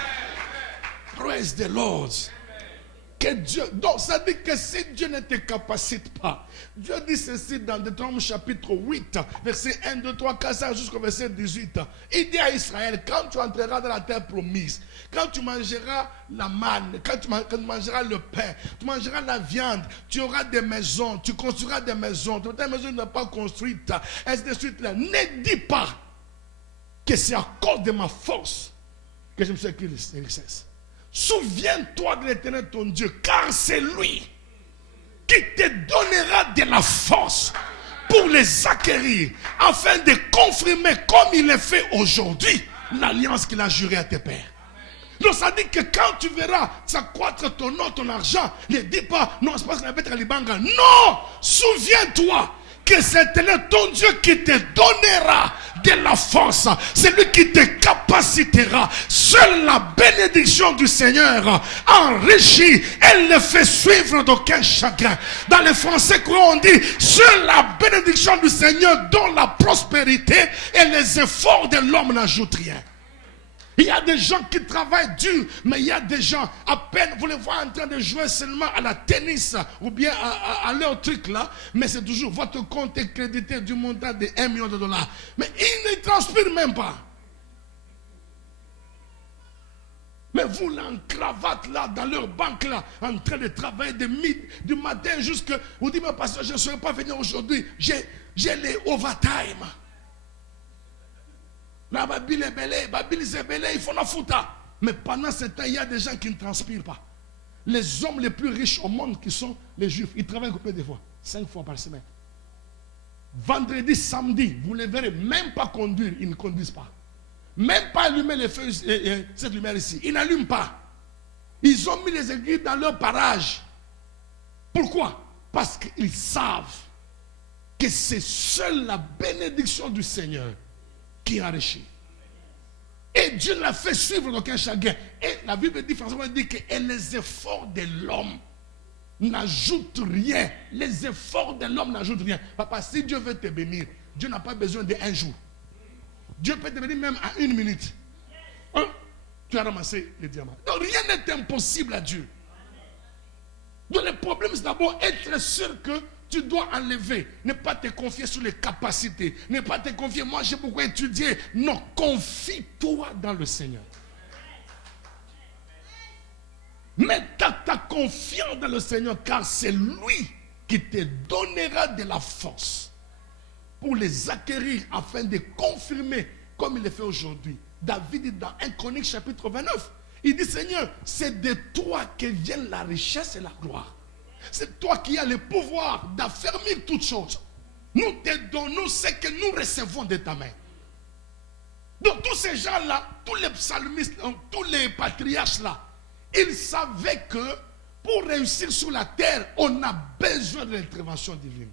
Praise the Lord. Que Dieu, donc ça dit que si Dieu ne te capacite pas, Dieu dit ceci dans Deutéronome chapitre 8, verset 1, 2, 3, 4, 5 jusqu'au verset 18. Il dit à Israël, quand tu entreras dans la terre promise, quand tu mangeras la manne, quand tu mangeras le pain, tu mangeras la viande, tu auras des maisons, tu construiras des maisons, ta maison n'est pas construite, ainsi de suite. Ne dis pas que c'est à cause de ma force que je me suis écrit les richesses. Souviens-toi de l'Éternel ton Dieu, car c'est lui qui te donnera de la force pour les acquérir, afin de confirmer comme il est fait aujourd'hui l'alliance qu'il a jurée à tes pères. Donc ça dit que quand tu verras s'accroître ton nom, ton argent, ne dis pas, non, c'est parce qu'il y avait Libanga. Non, souviens-toi que c'est ton Dieu qui te donnera de la force. C'est lui qui te capacitera. Seule la bénédiction du Seigneur enrichit. Elle ne fait suivre d'aucun chagrin. Dans le français courant, on dit seule la bénédiction du Seigneur donne la prospérité et les efforts de l'homme n'ajoutent rien. Il y a des gens qui travaillent dur, mais il y a des gens, à peine, vous les voyez en train de jouer seulement à la tennis ou bien à leur truc là, mais c'est toujours votre compte est crédité du montant de 1 million de dollars. Mais ils ne transpirent même pas. Mais vous là en cravate là, dans leur banque là, en train de travailler du matin jusqu'à... Vous dites, mais pasteur, je ne serai pas venu aujourd'hui, j'ai les overtime. La Babil est belée, il faut la fouta. Mais pendant ce temps, il y a des gens qui ne transpirent pas. Les hommes les plus riches au monde qui sont les juifs, ils travaillent combien de fois? 5 fois par semaine. Vendredi, samedi, vous ne les verrez même pas conduire, ils ne conduisent pas. Même pas allumer les feux, cette lumière ici. Ils n'allument pas. Ils ont mis les aiguilles dans leur parage. Pourquoi? Parce qu'ils savent que c'est seule la bénédiction du Seigneur qui enrichit. Et Dieu l'a fait suivre d'aucun chagrin. Et la Bible dit, François dit que et les efforts de l'homme n'ajoutent rien. Les efforts de l'homme n'ajoutent rien. Papa, si Dieu veut te bénir, Dieu n'a pas besoin d'un jour. Dieu peut te bénir même à 1 minute. Hein? Tu as ramassé les diamants. Donc rien n'est impossible à Dieu. Donc le problème, c'est d'abord être sûr que tu dois enlever. Ne pas te confier sur les capacités. Ne pas te confier, moi j'ai beaucoup étudié. Non, confie-toi dans le Seigneur. Mets ta confiance dans le Seigneur, car c'est lui qui te donnera de la force pour les acquérir afin de confirmer comme il le fait aujourd'hui. David dit dans 1 Chronique chapitre 29, il dit Seigneur, c'est de toi que viennent la richesse et la gloire. C'est toi qui as le pouvoir d'affermir toutes choses. Nous te donnons ce que nous recevons de ta main. Donc tous ces gens-là, tous les psalmistes, tous les patriarches là, ils savaient que pour réussir sur la terre, on a besoin de l'intervention divine.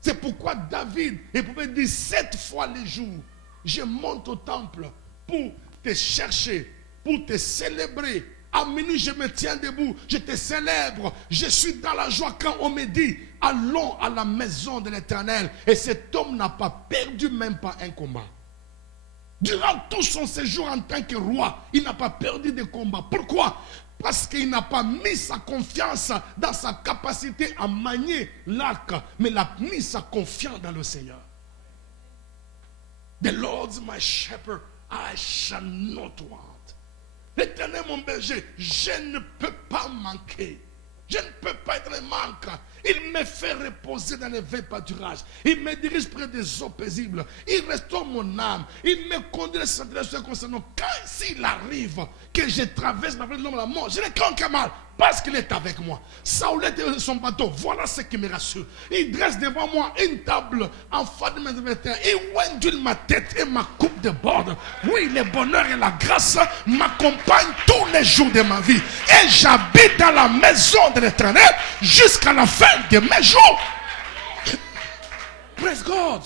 C'est pourquoi David, il pouvait dire 7 fois les jours, je monte au temple pour te chercher, pour te célébrer. À minuit, je me tiens debout, je te célèbre. Je suis dans la joie quand on me dit, allons à la maison de l'Éternel. Et cet homme n'a pas perdu même pas un combat. Durant tout son séjour en tant que roi, il n'a pas perdu de combat. Pourquoi? Parce qu'il n'a pas mis sa confiance dans sa capacité à manier l'arc, mais il a mis sa confiance dans le Seigneur. The Lord's my shepherd, I shall not want. L'Éternel mon berger, je ne peux pas manquer. Je ne peux pas être manque. Il me fait reposer dans les veilles pâturages. Il me dirige près des eaux paisibles. Il restaure mon âme. Il me conduit à cette direction concernant. Quand s'il arrive que je traverse la vallée de l'homme de la mort, je n'ai qu'un mal parce qu'il est avec moi. Saoul était sur son bateau. Voilà ce qui me rassure. Il dresse devant moi une table en face de mes adversaires. Il ondule ma tête et ma coupe de bord. Oui, le bonheur et la grâce m'accompagnent tous les jours de ma vie. Et j'habite dans la maison de l'Éternel jusqu'à la fin de mes jours. Praise God.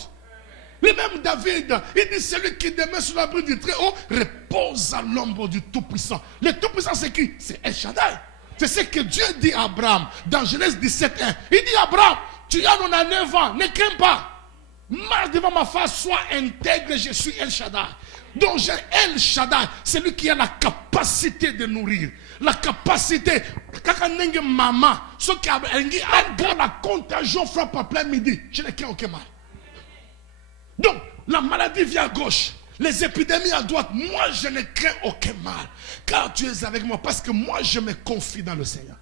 Le même David, il dit celui qui demeure sur l'abri du Très-Haut repose à l'ombre du Tout-Puissant. Le Tout-Puissant c'est qui? C'est El Shaddai. C'est ce que Dieu dit à Abraham dans Genèse 17:1. Il dit à Abraham, tu as 99 ans, ne crains pas. Marche devant ma face, sois intègre, je suis El Shaddai. Donc j'ai El Shaddai, c'est lui qui a la capacité de nourrir. La capacité, quand maman, ce qui a la contagion frappe à plein midi, je n'ai qu'un mal. Donc la maladie vient à gauche, les épidémies à droite, moi je ne crains aucun mal. Car tu es avec moi, parce que moi je me confie dans le Seigneur.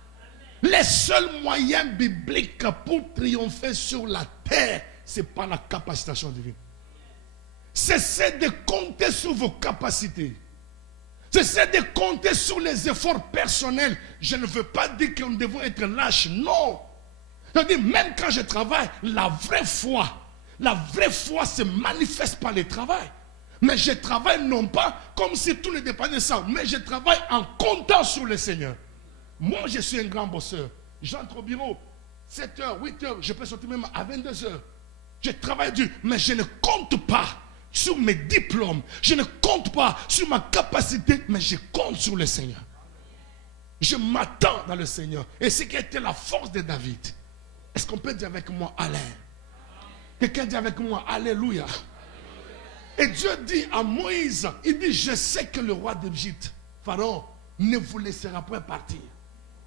Les seuls moyens bibliques pour triompher sur la terre, c'est par la capacitation divine. Cessez de compter sur vos capacités. Cessez de compter sur les efforts personnels. Je ne veux pas dire que nous devons être lâches. Non. Je dis, même quand je travaille, la vraie foi se manifeste par le travail. Mais je travaille non pas comme si tout ne dépendait de ça, mais je travaille en comptant sur le Seigneur. Moi, je suis un grand bosseur. J'entre au bureau, 7h, 8h, je peux sortir même à 22h. Je travaille dur, mais je ne compte pas sur mes diplômes. Je ne compte pas sur ma capacité, mais je compte sur le Seigneur. Je m'attends dans le Seigneur. Et c'est qui était la force de David. Est-ce qu'on peut dire avec moi, Alain? Quelqu'un dit avec moi, Alléluia. Et Dieu dit à Moïse, il dit, je sais que le roi d'Égypte, Pharaon, ne vous laissera pas partir.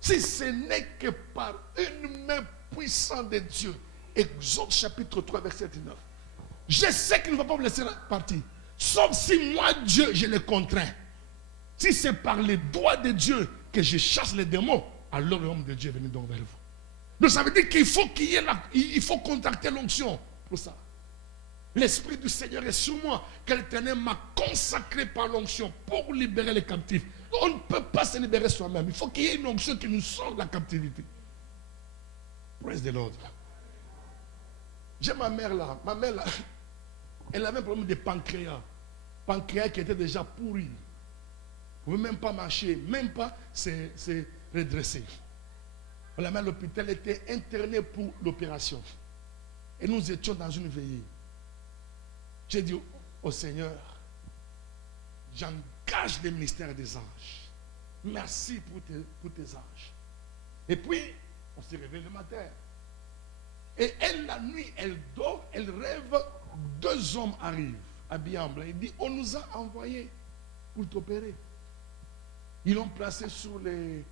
Si ce n'est que par une main puissante de Dieu. Exode chapitre 3, verset 9. Je sais qu'il ne va pas vous laisser partir. Sauf si moi, Dieu, je le contrains. Si c'est par les doigts de Dieu que je chasse les démons, alors l'homme de Dieu est venu donc vers vous. Donc ça veut dire qu'il faut il faut contacter l'onction pour ça. L'Esprit du Seigneur est sur moi, que l'Éternel m'a consacré par l'onction pour libérer les captifs. On ne peut pas se libérer soi-même. Il faut qu'il y ait une onction qui nous sorte de la captivité. Praise the Lord. J'ai ma mère là. Ma mère là, elle avait un problème de pancréas. Pancréas qui était déjà pourri. Elle ne pouvait même pas marcher, même pas se redresser. On l'a mis à l'hôpital, elle était internée pour l'opération. Et nous étions dans une veillée. J'ai dit au Seigneur, j'engage le ministère des anges. Merci pour tes anges. Et puis, on s'est réveillé le matin. Et elle, la nuit, elle dort, elle rêve, 2 hommes arrivent, habillés en blanc. Il dit, on nous a envoyés pour t'opérer. Ils l'ont placé sur les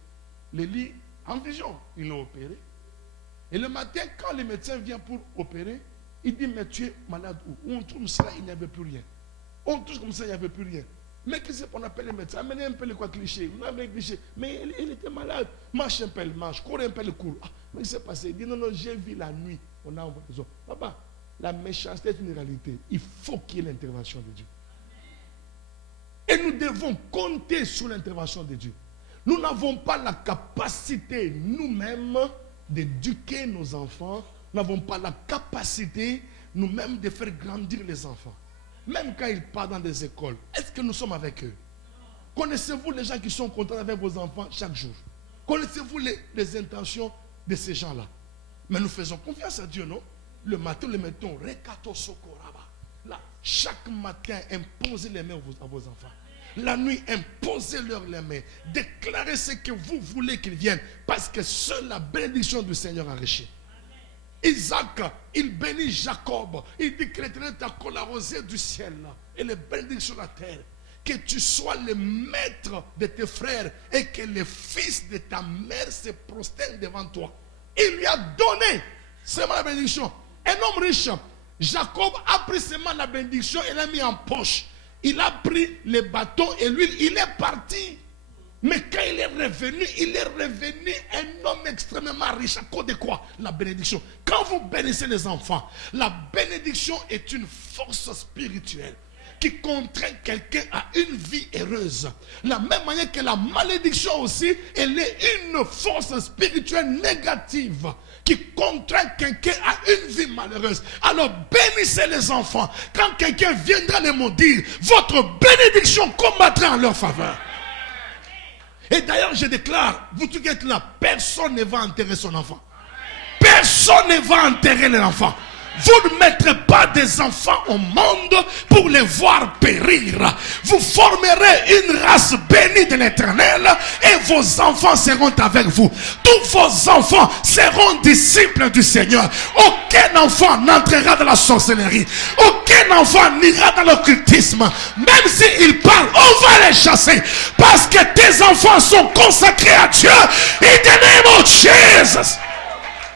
lits en vision. Ils l'ont opéré. Et le matin, quand le médecin vient pour opérer, il dit, mais tu es malade où? On trouve cela, il n'y avait plus rien. On touche comme ça, il n'y avait plus rien. Mais qu'est-ce qu'on appelle les médecins? Amenez un peu le quoi cliché. On a cliché. Mais il était malade. Marche un peu, il marche. Cours un peu, le cours. Ah, mais qu'est-ce qui s'est passé? Il dit, non, non, j'ai vu la nuit. On a envoyé les autres. Papa, la méchanceté est une réalité. Il faut qu'il y ait l'intervention de Dieu. Et nous devons compter sur l'intervention de Dieu. Nous n'avons pas la capacité nous-mêmes d'éduquer nos enfants. Nous n'avons pas la capacité nous-mêmes de faire grandir les enfants. Même quand ils partent dans des écoles, est-ce que nous sommes avec eux? Connaissez-vous les gens qui sont contents avec vos enfants chaque jour? Connaissez-vous les intentions de ces gens-là? Mais nous faisons confiance à Dieu, non? Le matin, le mettons, Rekato Sokoraba. Là, chaque matin, imposez les mains à vos enfants. La nuit, imposez-leur les mains. Déclarez ce que vous voulez qu'ils viennent. Parce que seule la bénédiction du Seigneur enrichit. Isaac, il bénit Jacob. Il dit que l'Éternel t'a collé la rosée du ciel et les bénédictions sur la terre. Que tu sois le maître de tes frères et que les fils de ta mère se prosternent devant toi. Il lui a donné seulement la bénédiction. Un homme riche, Jacob a pris seulement la bénédiction et l'a mis en poche. Il a pris les bâtons et l'huile, il est parti. Mais quand il est revenu un homme extrêmement riche. À cause de quoi? La bénédiction. Quand vous bénissez les enfants, la bénédiction est une force spirituelle qui contraint quelqu'un à une vie heureuse. La même manière que la malédiction aussi, elle est une force spirituelle négative qui contraint quelqu'un à une vie malheureuse. Alors bénissez les enfants. Quand quelqu'un viendra les maudire, votre bénédiction combattra en leur faveur. Et d'ailleurs, je déclare, vous qui êtes là, personne ne va enterrer son enfant. Personne ne va enterrer l'enfant. Vous ne mettrez pas des enfants au monde pour les voir périr. Vous formerez une race bénie de l'Éternel et vos enfants seront avec vous. Tous vos enfants seront disciples du Seigneur. Aucun enfant n'entrera dans la sorcellerie. Aucun enfant n'ira dans l'occultisme. Même s'ils parlent, on va les chasser. Parce que tes enfants sont consacrés à Dieu. In the name of Jesus.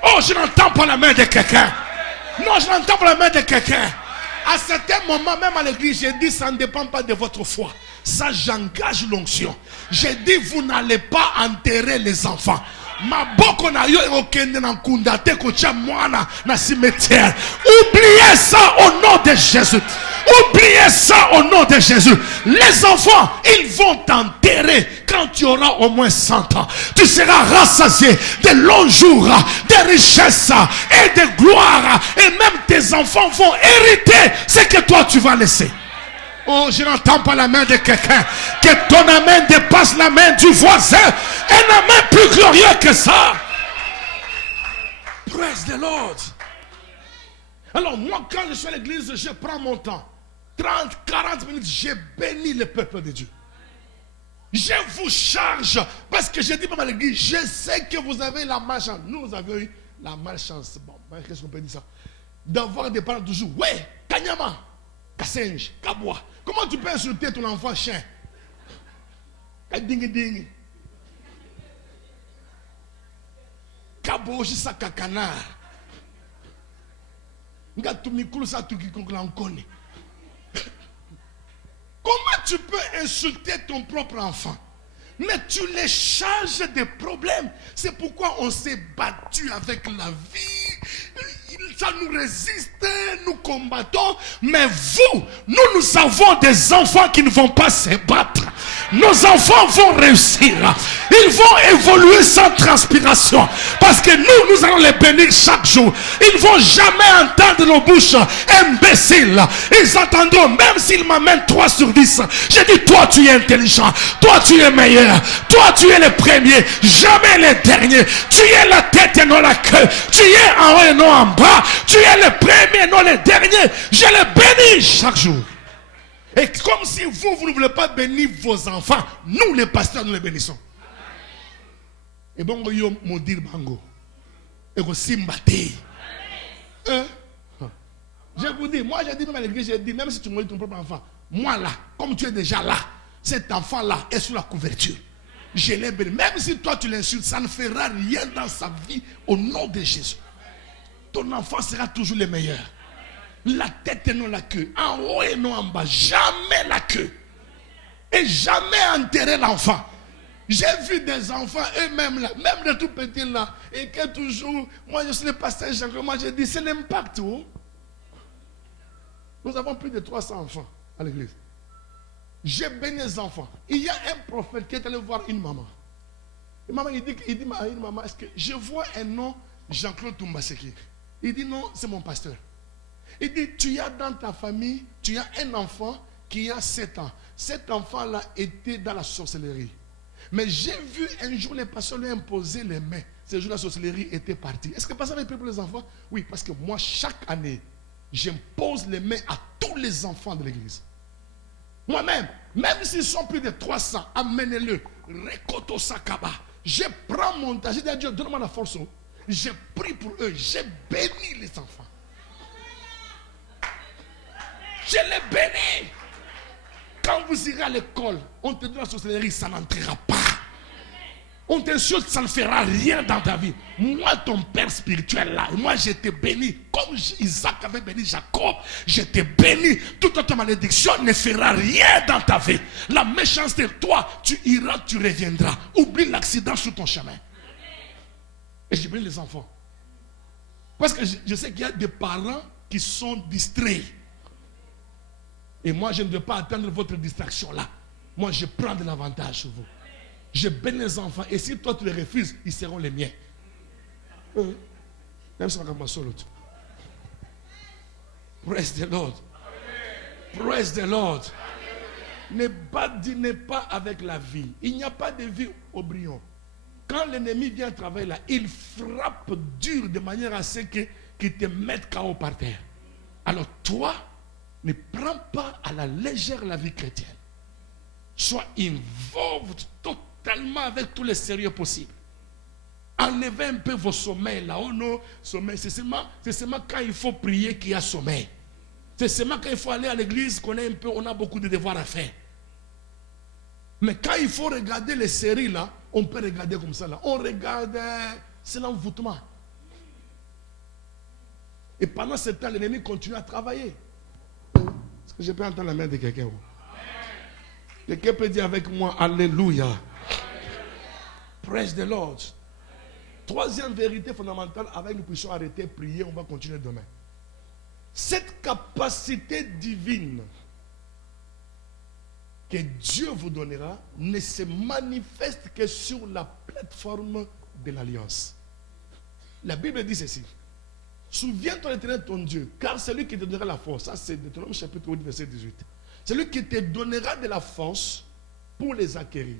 Oh, je n'entends pas la main de quelqu'un. Non, je n'entends pas la main de quelqu'un. À certains moments, même à l'église, j'ai dit, ça ne dépend pas de votre foi. Ça, j'engage l'onction. J'ai dit, vous n'allez pas enterrer les enfants. Maboko na yo okende na nkundate kocha mwana na cimetière. Oubliez ça au nom de Jésus. Oubliez ça au nom de Jésus. Les enfants, ils vont t'enterrer quand tu auras au moins 100 ans. Tu seras rassasié de longs jours, de richesses et de gloire. Et même tes enfants vont hériter ce que toi tu vas laisser. Oh, je n'entends pas la main de quelqu'un. Que ton amen dépasse la main du voisin. Un amen plus glorieux que ça. Praise the Lord. Alors moi, quand je suis à l'église, je prends mon temps. 30, 40 minutes, j'ai béni le peuple de Dieu. Je vous charge. Parce que je dis pas à l'église, je sais que vous avez la malchance. Nous avions eu la malchance. Bon, qu'est-ce qu'on peut dire ça? D'avoir des parents toujours. Ouais, Kanyama, Kassenj, Kaboua. Comment tu peux insulter ton enfant chien? Kadingi. Kabo, ça kakana. Ngatumikulu sa tukikonkoni. Comment tu peux insulter ton propre enfant? Mais tu les charges de problèmes. C'est pourquoi on s'est battu avec la vie. Ça nous résiste, nous combattons. Mais vous, nous avons des enfants qui ne vont pas se battre. Nos enfants vont réussir. Ils vont évoluer sans transpiration. Parce que nous allons les bénir chaque jour. Ils ne vont jamais entendre nos bouches imbéciles. Ils entendront, même s'ils m'amènent 3 sur 10. J'ai dit, toi tu es intelligent. Toi tu es meilleur. Toi tu es le premier. Jamais le dernier. Tu es la tête et non la queue. Tu es en haut et non en bas. Tu es le premier, non le dernier. Je les bénis chaque jour. Et comme si vous ne voulez pas bénir vos enfants, nous les pasteurs, nous les bénissons. Et bon, yo maudire bango. Et go simbate. Je vous dis, moi j'ai dit même à l'église, j'ai dit, même si tu maudis ton propre enfant, moi là, comme tu es déjà là, cet enfant-là est sous la couverture. Je l'ai béni. Même si toi tu l'insultes, ça ne fera rien dans sa vie au nom de Jésus. ton enfant sera toujours le meilleur. La tête et non la queue. En haut et non en bas. Jamais la queue. Et jamais enterrer l'enfant. J'ai vu des enfants eux-mêmes là, même les tout petits là, et que toujours, moi je suis le pasteur Jacques, moi je dis c'est l'impact. Oh. Nous avons plus de 300 enfants à l'église. J'ai béni les enfants. Il y a un prophète qui est allé voir une maman. Et maman, il dit à une maman, est-ce que je vois un nom Jean-Claude Toumbaseki? Il dit non, c'est mon pasteur. Il dit, tu as dans ta famille, tu as un enfant qui a 7 ans. Cet enfant-là était dans la sorcellerie. Mais j'ai vu un jour les pasteurs lui imposer les mains. Ce jour la sorcellerie était partie. Est-ce que le pasteur avait pris pour les enfants? Oui, parce que moi, chaque année, j'impose les mains à tous les enfants de l'église. Moi-même, même s'ils sont plus de 300, amenez-le. Rekoto Sakaba. Je prends mon temps. J'ai dit à Dieu, donne-moi la force. J'ai pris pour eux. J'ai béni les enfants. Je les bénis. Quand vous irez à l'école, on te dit la sorcellerie, ça n'entrera pas. On t'insulte, ça ne fera rien dans ta vie. Moi, ton père spirituel là, moi je t'ai béni. Comme Isaac avait béni Jacob, je t'ai béni. Toute autre malédiction ne fera rien dans ta vie. La méchanceté, toi, tu iras, tu reviendras. Oublie l'accident sur ton chemin. Et je bénis les enfants. Parce que je sais qu'il y a des parents qui sont distraits. Et moi, je ne veux pas attendre votre distraction là. Moi, je prends de l'avantage sur vous. Je bénis les enfants. Et si toi, tu les refuses, ils seront les miens. Même si on va solo. Praise the Lord. Praise the Lord. Ne badinez pas avec la vie. Il n'y a pas de vie au brillant. Quand l'ennemi vient travailler là, il frappe dur de manière à ce qu'il te mette KO par terre. Alors toi, ne prends pas à la légère la vie chrétienne. Sois involved totalement avec tous les sérieux possibles. Enlevez un peu vos sommeils là. Oh non, sommeil, c'est seulement quand il faut prier qu'il y a sommeil. C'est seulement quand il faut aller à l'église qu'on est un peu, on a beaucoup de devoirs à faire. Mais quand il faut regarder les séries là, on peut regarder comme ça là. On regarde, c'est l'envoûtement. Et pendant ce temps, l'ennemi continue à travailler. Est-ce que je peux entendre la main de quelqu'un? Quelqu'un peut dire avec moi, Alléluia. Praise the Lord. Troisième vérité fondamentale, avec nous puissions arrêter, prier, on va continuer demain. Cette capacité divine que Dieu vous donnera ne se manifeste que sur la plateforme de l'alliance. La Bible dit ceci. Souviens-toi de l'Éternel ton Dieu, car c'est lui qui te donnera la force. Ça, c'est Deutéronome chapitre 8, verset 18. C'est lui qui te donnera de la force pour les acquérir,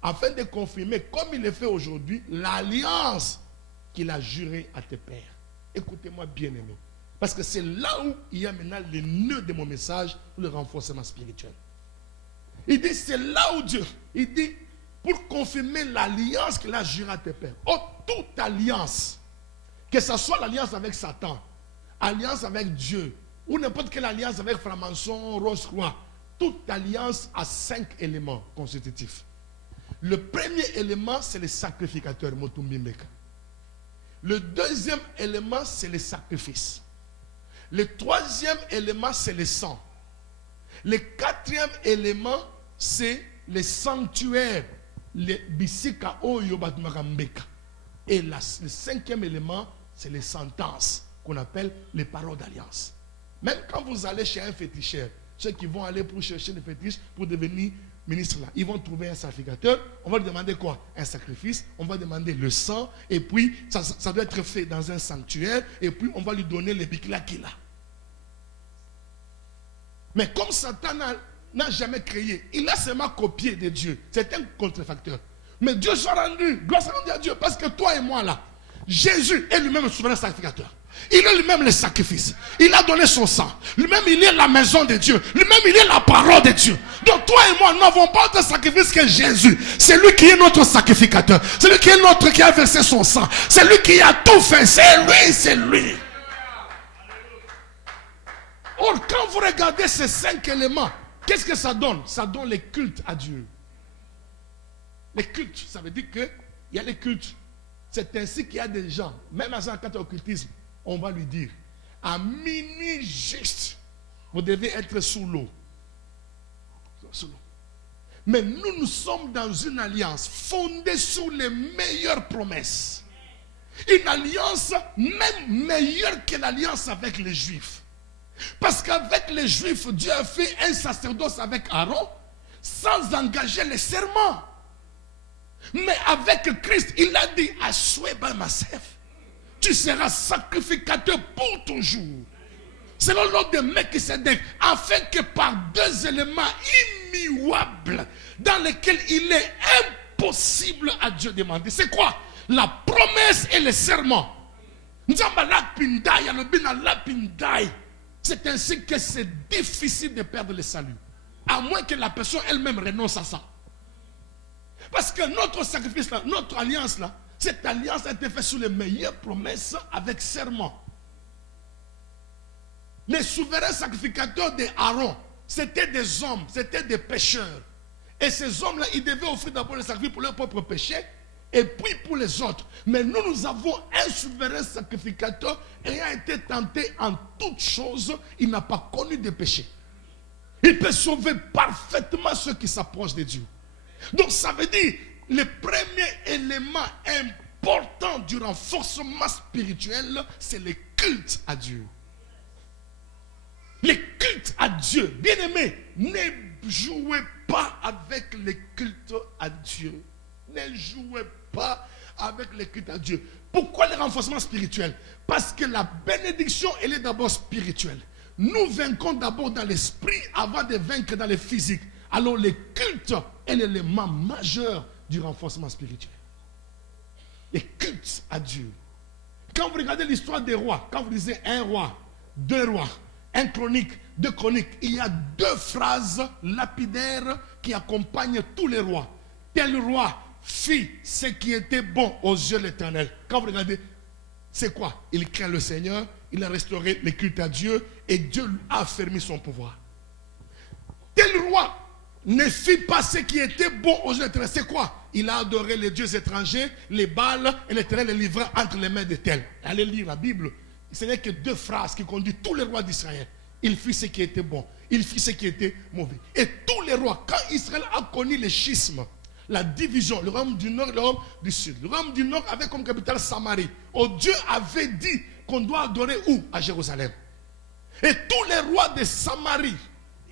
afin de confirmer, comme il le fait aujourd'hui, l'alliance qu'il a jurée à tes pères. Écoutez-moi bien aimé, parce que c'est là où il y a maintenant le nœud de mon message pour le renforcement spirituel. Il dit, c'est là où Dieu, il dit, pour confirmer l'alliance qu'il a jurée à tes pères. Oh, toute alliance, que ce soit l'alliance avec Satan, alliance avec Dieu, ou n'importe quelle alliance avec franc-maçon, Rose-Croix, toute alliance a 5 éléments constitutifs. Le premier élément, c'est le sacrificateur, Motumbimbeka. Le deuxième élément, c'est le sacrifice. Le troisième élément, c'est le sang. Le quatrième élément, c'est le sanctuaire, le bisika oyo batmakambeka. Et le cinquième élément, c'est les sentences qu'on appelle les paroles d'alliance. Même quand vous allez chez un féticheur, ceux qui vont aller pour chercher des fétiches pour devenir ministre là, ils vont trouver un sacrificateur. On va lui demander quoi? Un sacrifice. On va demander le sang. Et puis, ça doit être fait dans un sanctuaire. Et puis, on va lui donner les bikla qu'il a. Mais comme Satan n'a jamais créé, il a seulement copié de Dieu. C'est un contrefacteur. Mais Dieu soit rendu, gloire soit rendue à Dieu. Parce que toi et moi là, Jésus est lui-même le souverain sacrificateur. Il est lui-même le sacrifice. Il a donné son sang. Lui-même, il est la maison de Dieu. Lui-même, il est la parole de Dieu. Donc toi et moi, nous n'avons pas autre sacrifice que Jésus. C'est lui qui est notre sacrificateur. C'est lui qui a versé son sang. C'est lui qui a tout fait. C'est lui, c'est lui. Or, quand vous regardez ces 5 éléments, qu'est-ce que ça donne? Ça donne les cultes à Dieu. Les cultes, ça veut dire qu'il y a les cultes. C'est ainsi qu'il y a des gens, même dans un cas d'occultisme, on va lui dire, à minuit juste, vous devez être sous l'eau. Sous l'eau. Mais nous sommes dans une alliance fondée sur les meilleures promesses. Une alliance même meilleure que l'alliance avec les Juifs. Parce qu'avec les Juifs, Dieu a fait un sacerdoce avec Aaron sans engager les serments. Mais avec Christ, il a dit, Ashweba Masef, tu seras sacrificateur pour toujours. Selon l'ordre de Melchisédek, afin que par deux éléments immuables dans lesquels il est impossible à Dieu de demander. C'est quoi? La promesse et le serment. C'est ainsi que c'est difficile de perdre le salut. À moins que la personne elle-même renonce à ça. Parce que notre sacrifice, là, notre alliance, là, cette alliance a été faite sous les meilleures promesses avec serment. Les souverains sacrificateurs d'Aaron, c'était des hommes, c'était des pécheurs. Et ces hommes-là, ils devaient offrir d'abord le sacrifice pour leurs propres péchés, et puis pour les autres. Mais nous avons un souverain sacrificateur ayant été tenté en toutes choses, il n'a pas connu de péché. Il peut sauver parfaitement ceux qui s'approchent de Dieu. Donc ça veut dire, le premier élément important du renforcement spirituel, c'est le culte à Dieu. Le culte à Dieu. Bien-aimés, ne jouez pas avec le culte à Dieu. Ne jouez pas avec le culte à Dieu. Pourquoi le renforcement spirituel? Parce que la bénédiction, elle est d'abord spirituelle. Nous vaincons d'abord dans l'esprit avant de vaincre dans le physique. Alors le culte est l'élément majeur du renforcement spirituel. Le culte à Dieu. Quand vous regardez l'histoire des rois, quand vous lisez un roi, deux rois, un chronique, deux chroniques, il y a deux phrases lapidaires qui accompagnent tous les rois. Tel roi fit ce qui était bon aux yeux de l'Éternel. Quand vous regardez, c'est quoi? Il craint le Seigneur, il a restauré le culte à Dieu et Dieu a affermi son pouvoir. Tel roi ne fit pas ce qui était bon aux yeux de l'Éternel. C'est quoi? Il a adoré les dieux étrangers, les Baals, et l'Éternel les livra entre les mains de tel. Allez lire la Bible. Ce n'est que deux phrases qui conduisent tous les rois d'Israël. Il fit ce qui était bon, il fit ce qui était mauvais. Et tous les rois, quand Israël a connu le schisme, la division, le royaume du nord et le royaume du sud. Le royaume du nord avait comme capitale Samarie. Oh, Dieu avait dit qu'on doit adorer où? À Jérusalem. Et tous les rois de Samarie,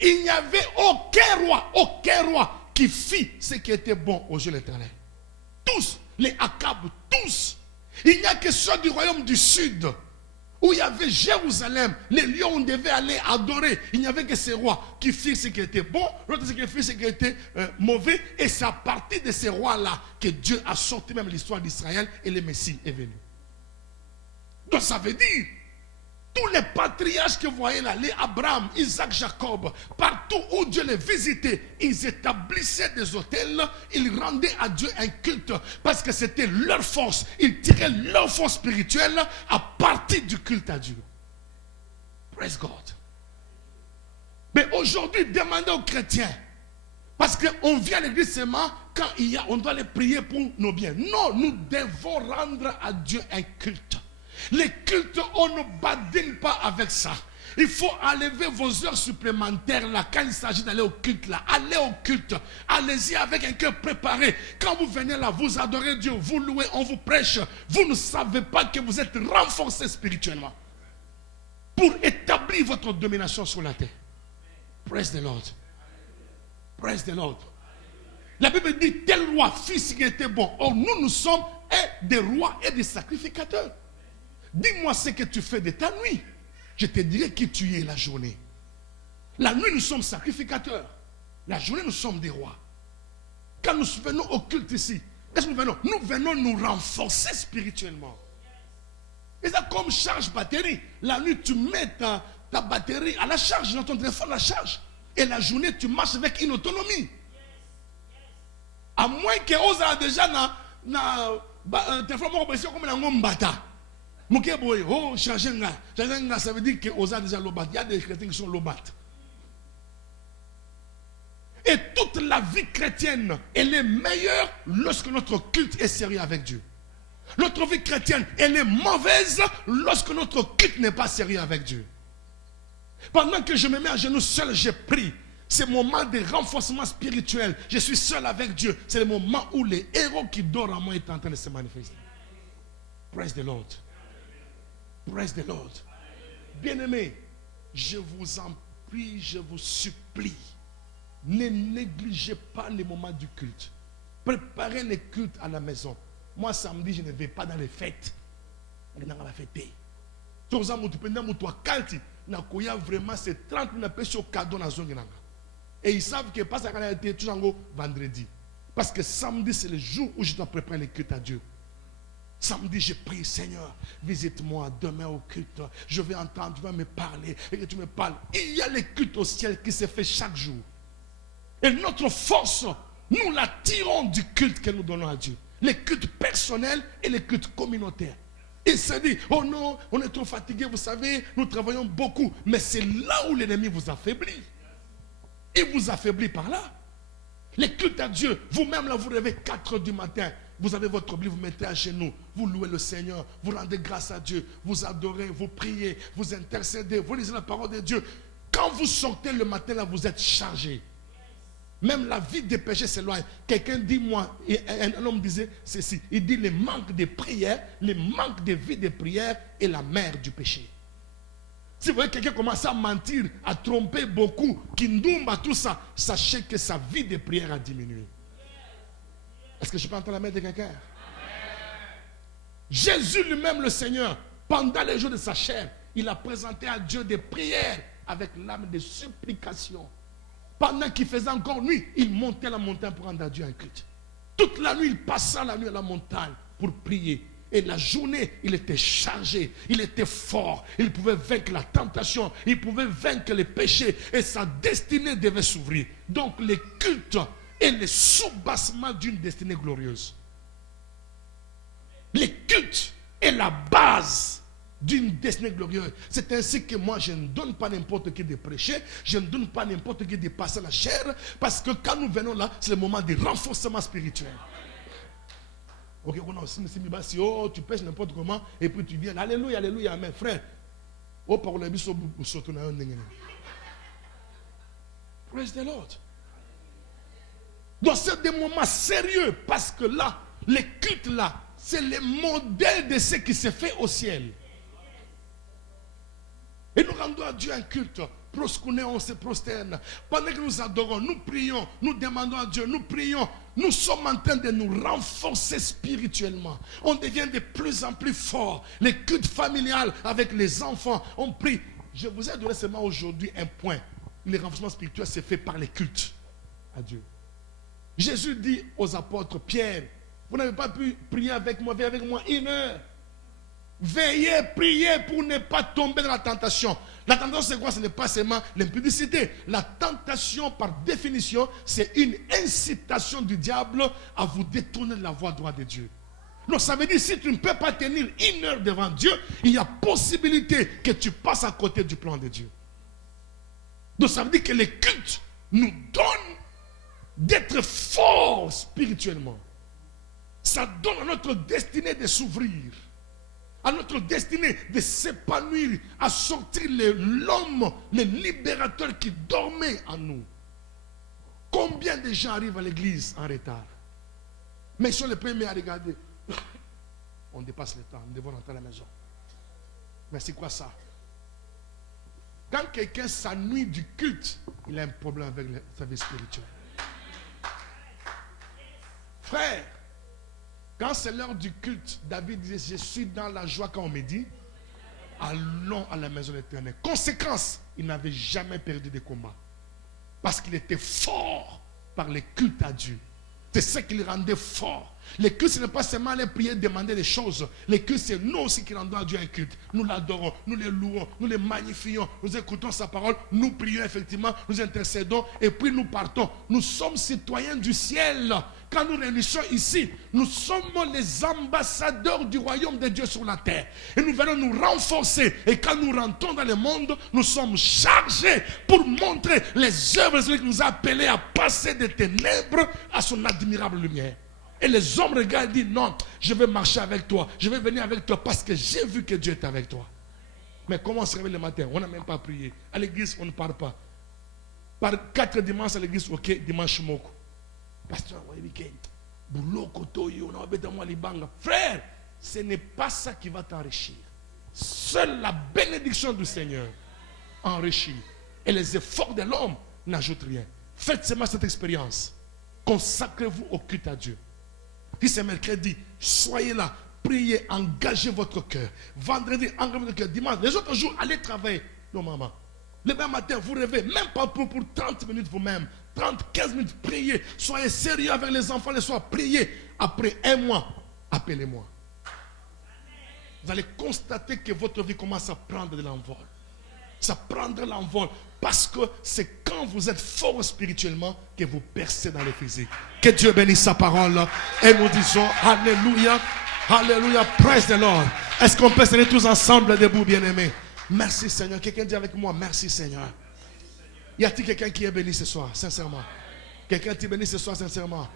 il n'y avait aucun roi qui fit ce qui était bon aux yeux de l'Éternel. Tous, les Akab, tous. Il n'y a que ceux du royaume du sud, où il y avait Jérusalem, les lieux où on devait aller adorer. Il n'y avait que ces rois qui firent ce qui était bon, l'autre qui fit ce qui était mauvais. Et c'est à partir de ces rois-là que Dieu a sorti même l'histoire d'Israël et le Messie est venu. Donc ça veut dire, tous les patriarches que vous voyez là, les Abraham, Isaac, Jacob, partout où Dieu les visitait, ils établissaient des autels, ils rendaient à Dieu un culte parce que c'était leur force. Ils tiraient leur force spirituelle à partir du culte à Dieu. Praise God. Mais aujourd'hui, demandez aux chrétiens, parce qu'on vient à l'église seulement quand on doit les prier pour nos biens. Non, nous devons rendre à Dieu un culte. Les cultes, on ne badine pas avec ça. Il faut enlever vos heures supplémentaires là, quand il s'agit d'aller au culte là. Allez au culte. Allez-y avec un cœur préparé. Quand vous venez là, vous adorez Dieu, vous louez, on vous prêche. Vous ne savez pas que vous êtes renforcé spirituellement pour établir votre domination sur la terre. Praise the Lord. Praise the Lord. La Bible dit, tel roi fit ce qui était bon. Or, nous sommes des rois et des sacrificateurs. Dis-moi ce que tu fais de ta nuit. Je te dirai qui tu es la journée. La nuit, nous sommes sacrificateurs. La journée, nous sommes des rois. Quand nous venons au culte ici, qu'est-ce que nous venons? Nous venons nous renforcer spirituellement. Et ça comme charge batterie. La nuit, tu mets ta batterie à la charge, dans ton téléphone à la charge. Et la journée, tu marches avec une autonomie. À moins que Osa déjà na téléphone comme un homme bata. Oh, changer ça veut dire que Osa déjà lobat. Il y a des chrétiens qui sont lobat. Et toute la vie chrétienne, elle est meilleure lorsque notre culte est sérieux avec Dieu. Notre vie chrétienne, elle est mauvaise lorsque notre culte n'est pas sérieux avec Dieu. Pendant que je me mets à genoux seul, je prie. C'est le moment de renforcement spirituel. Je suis seul avec Dieu. C'est le moment où les héros qui dorment en moi sont en train de se manifester. Praise the Lord. Praise the Lord. Bien-aimés, je vous en prie, je vous supplie. Ne négligez pas les moments du culte. Préparez les cultes à la maison. Moi, samedi, je ne vais pas dans les fêtes. Je vais dans la fête. Vraiment, c'est 30 minutes au cadeau dans la zone. Et ils savent que pas ça a été tout vendredi. Parce que samedi, c'est le jour où je dois préparer les cultes à Dieu. Samedi, je prie, Seigneur, visite-moi demain au culte. Je vais entendre, tu vas me parler et que tu me parles. Il y a les cultes au ciel qui se fait chaque jour. Et notre force, nous la tirons du culte que nous donnons à Dieu. Les cultes personnels et les cultes communautaires. Il se dit, oh non, on est trop fatigué, vous savez, nous travaillons beaucoup. Mais c'est là où l'ennemi vous affaiblit. Il vous affaiblit par là. Les cultes à Dieu, vous-même là, vous rêvez 4 heures du matin. Vous avez votre Bible, vous mettez à genoux, vous louez le Seigneur, vous rendez grâce à Dieu, vous adorez, vous priez, vous intercédez, vous lisez la parole de Dieu. Quand vous sortez le matin là, vous êtes chargé. Même la vie des péchés s'éloigne. Quelqu'un dit, moi, un homme disait ceci, il dit le manque de prière, le manque de vie de prière est la mère du péché. Si vous voyez quelqu'un commencer à mentir, à tromper beaucoup, Kindoumba, tout ça, sachez que sa vie de prière a diminué. Est-ce que je peux entendre la main de quelqu'un? Jésus lui-même, le Seigneur, pendant les jours de sa chair, il a présenté à Dieu des prières avec l'âme de supplication. Pendant qu'il faisait encore nuit, il montait à la montagne pour rendre à Dieu un culte. Toute la nuit, il passa la nuit à la montagne pour prier. Et la journée, il était chargé, il était fort, il pouvait vaincre la tentation, il pouvait vaincre les péchés et sa destinée devait s'ouvrir. Donc les cultes est le soubassement d'une destinée glorieuse. Les cultes est la base d'une destinée glorieuse. C'est ainsi que moi, je ne donne pas n'importe qui de prêcher, je ne donne pas n'importe qui de passer la chair, parce que quand nous venons là, c'est le moment de renforcement spirituel. Ok, si oh, tu pêches n'importe comment, et puis tu viens, alléluia, alléluia, amen, frère. Oh, par le biso, praise the Lord. Donc c'est des moments sérieux, parce que là, les cultes là, c'est le modèle de ce qui se fait au ciel. Et nous rendons à Dieu un culte. Proscouné, on se prosterne. Pendant que nous adorons, nous prions, nous demandons à Dieu, nous prions. Nous sommes en train de nous renforcer spirituellement. On devient de plus en plus fort. Les cultes familiales avec les enfants, on prie. Je vous ai donné seulement aujourd'hui un point. Le renforcement spirituel se fait par les cultes à Dieu. Jésus dit aux apôtres, Pierre, vous n'avez pas pu prier avec moi, veillez avec moi 1 heure. Veillez, priez pour ne pas tomber dans la tentation. La tentation, c'est quoi? Ce n'est pas seulement l'impudicité. La tentation, par définition, c'est une incitation du diable à vous détourner de la voie droite de Dieu. Donc ça veut dire, si tu ne peux pas tenir 1 heure devant Dieu, il y a possibilité que tu passes à côté du plan de Dieu. Donc ça veut dire que les cultes nous donnent d'être forts spirituellement. Ça donne à notre destinée de s'ouvrir, à notre destinée de s'épanouir, à sortir l'homme, le libérateur qui dormait en nous. Combien de gens arrivent à l'église en retard? Mais ils sont les premiers à regarder. On dépasse le temps, nous devons rentrer à la maison. Mais c'est quoi ça? Quand quelqu'un s'ennuie du culte, il a un problème avec sa vie spirituelle. Frère, quand c'est l'heure du culte, David disait, je suis dans la joie quand on me dit, allons à la maison de l'Éternel. Conséquence, il n'avait jamais perdu de combat. Parce qu'il était fort par les cultes à Dieu. C'est ce qui le rendait fort. Les cultes, ce n'est pas seulement aller prier, demander des choses. Les cultes, c'est nous aussi qui rendons à Dieu un culte. Nous l'adorons, nous les louons, nous les magnifions, nous écoutons sa parole, nous prions effectivement, nous intercédons et puis nous partons. Nous sommes citoyens du ciel. Quand nous réunissons ici, nous sommes les ambassadeurs du royaume de Dieu sur la terre. Et nous venons nous renforcer. Et quand nous rentrons dans le monde, nous sommes chargés pour montrer les œuvres de celui qui nous a appelés à passer des ténèbres à son admirable lumière. Et les hommes regardent et disent, non, je vais marcher avec toi. Je vais venir avec toi parce que j'ai vu que Dieu est avec toi. Mais comment on se réveille le matin? On n'a même pas prié. À l'église, on ne parle pas. Par 4 dimanches à l'église, ok, dimanche moko. Pasteur, week-end. Frère, ce n'est pas ça qui va t'enrichir. Seule la bénédiction du Seigneur enrichit. Et les efforts de l'homme n'ajoutent rien. Faites seulement cette expérience. Consacrez-vous au culte à Dieu. Si c'est mercredi, soyez là, priez, engagez votre cœur. Vendredi, engagez votre cœur. Dimanche, les autres jours, allez travailler. Non, maman. Le même matin, vous rêvez, même pas pour 30 minutes vous-même. 30, 15 minutes, priez. Soyez sérieux avec les enfants le soir, priez. Après 1 mois, appelez-moi. Vous allez constater que votre vie commence à prendre de l'envol. Ça prendra l'envol parce que c'est quand vous êtes fort spirituellement que vous percez dans le physique. Que Dieu bénisse sa parole et nous disons Alléluia, Alléluia, praise the Lord. Est-ce qu'on peut se tenir tous ensemble debout, bien-aimés? Merci Seigneur. Quelqu'un dit avec moi, merci Seigneur. Y a-t-il quelqu'un qui est béni ce soir, sincèrement? Quelqu'un qui est béni ce soir, sincèrement?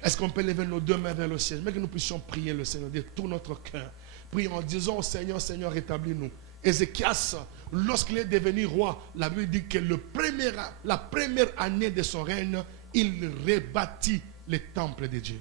Est-ce qu'on peut lever nos 2 mains vers le ciel? Mais que nous puissions prier le Seigneur de tout notre cœur. Prions en disant au Seigneur, Seigneur, rétablis-nous. Ézéchias, lorsqu'il est devenu roi, la Bible dit que la première année de son règne, il rebâtit le temple de Dieu.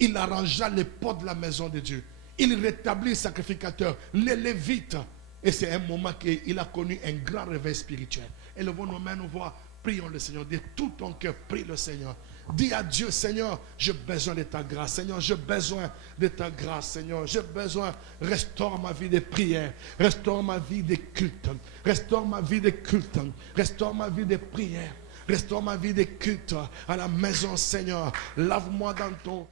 Il arrangea les portes de la maison de Dieu. Il rétablit les sacrificateurs, les lévites. Et c'est un moment qu'il a connu un grand réveil spirituel. Et le bon moment nous voit, prions le Seigneur, de tout ton cœur, prie le Seigneur. Dis à Dieu, Seigneur, j'ai besoin de ta grâce. Seigneur, j'ai besoin de ta grâce. Seigneur, j'ai besoin. Restaure ma vie de prière. Restaure ma vie de culte. Restaure ma vie de culte. Restaure ma vie de prière. Restaure ma vie de culte à la maison, Seigneur. Lave-moi dans ton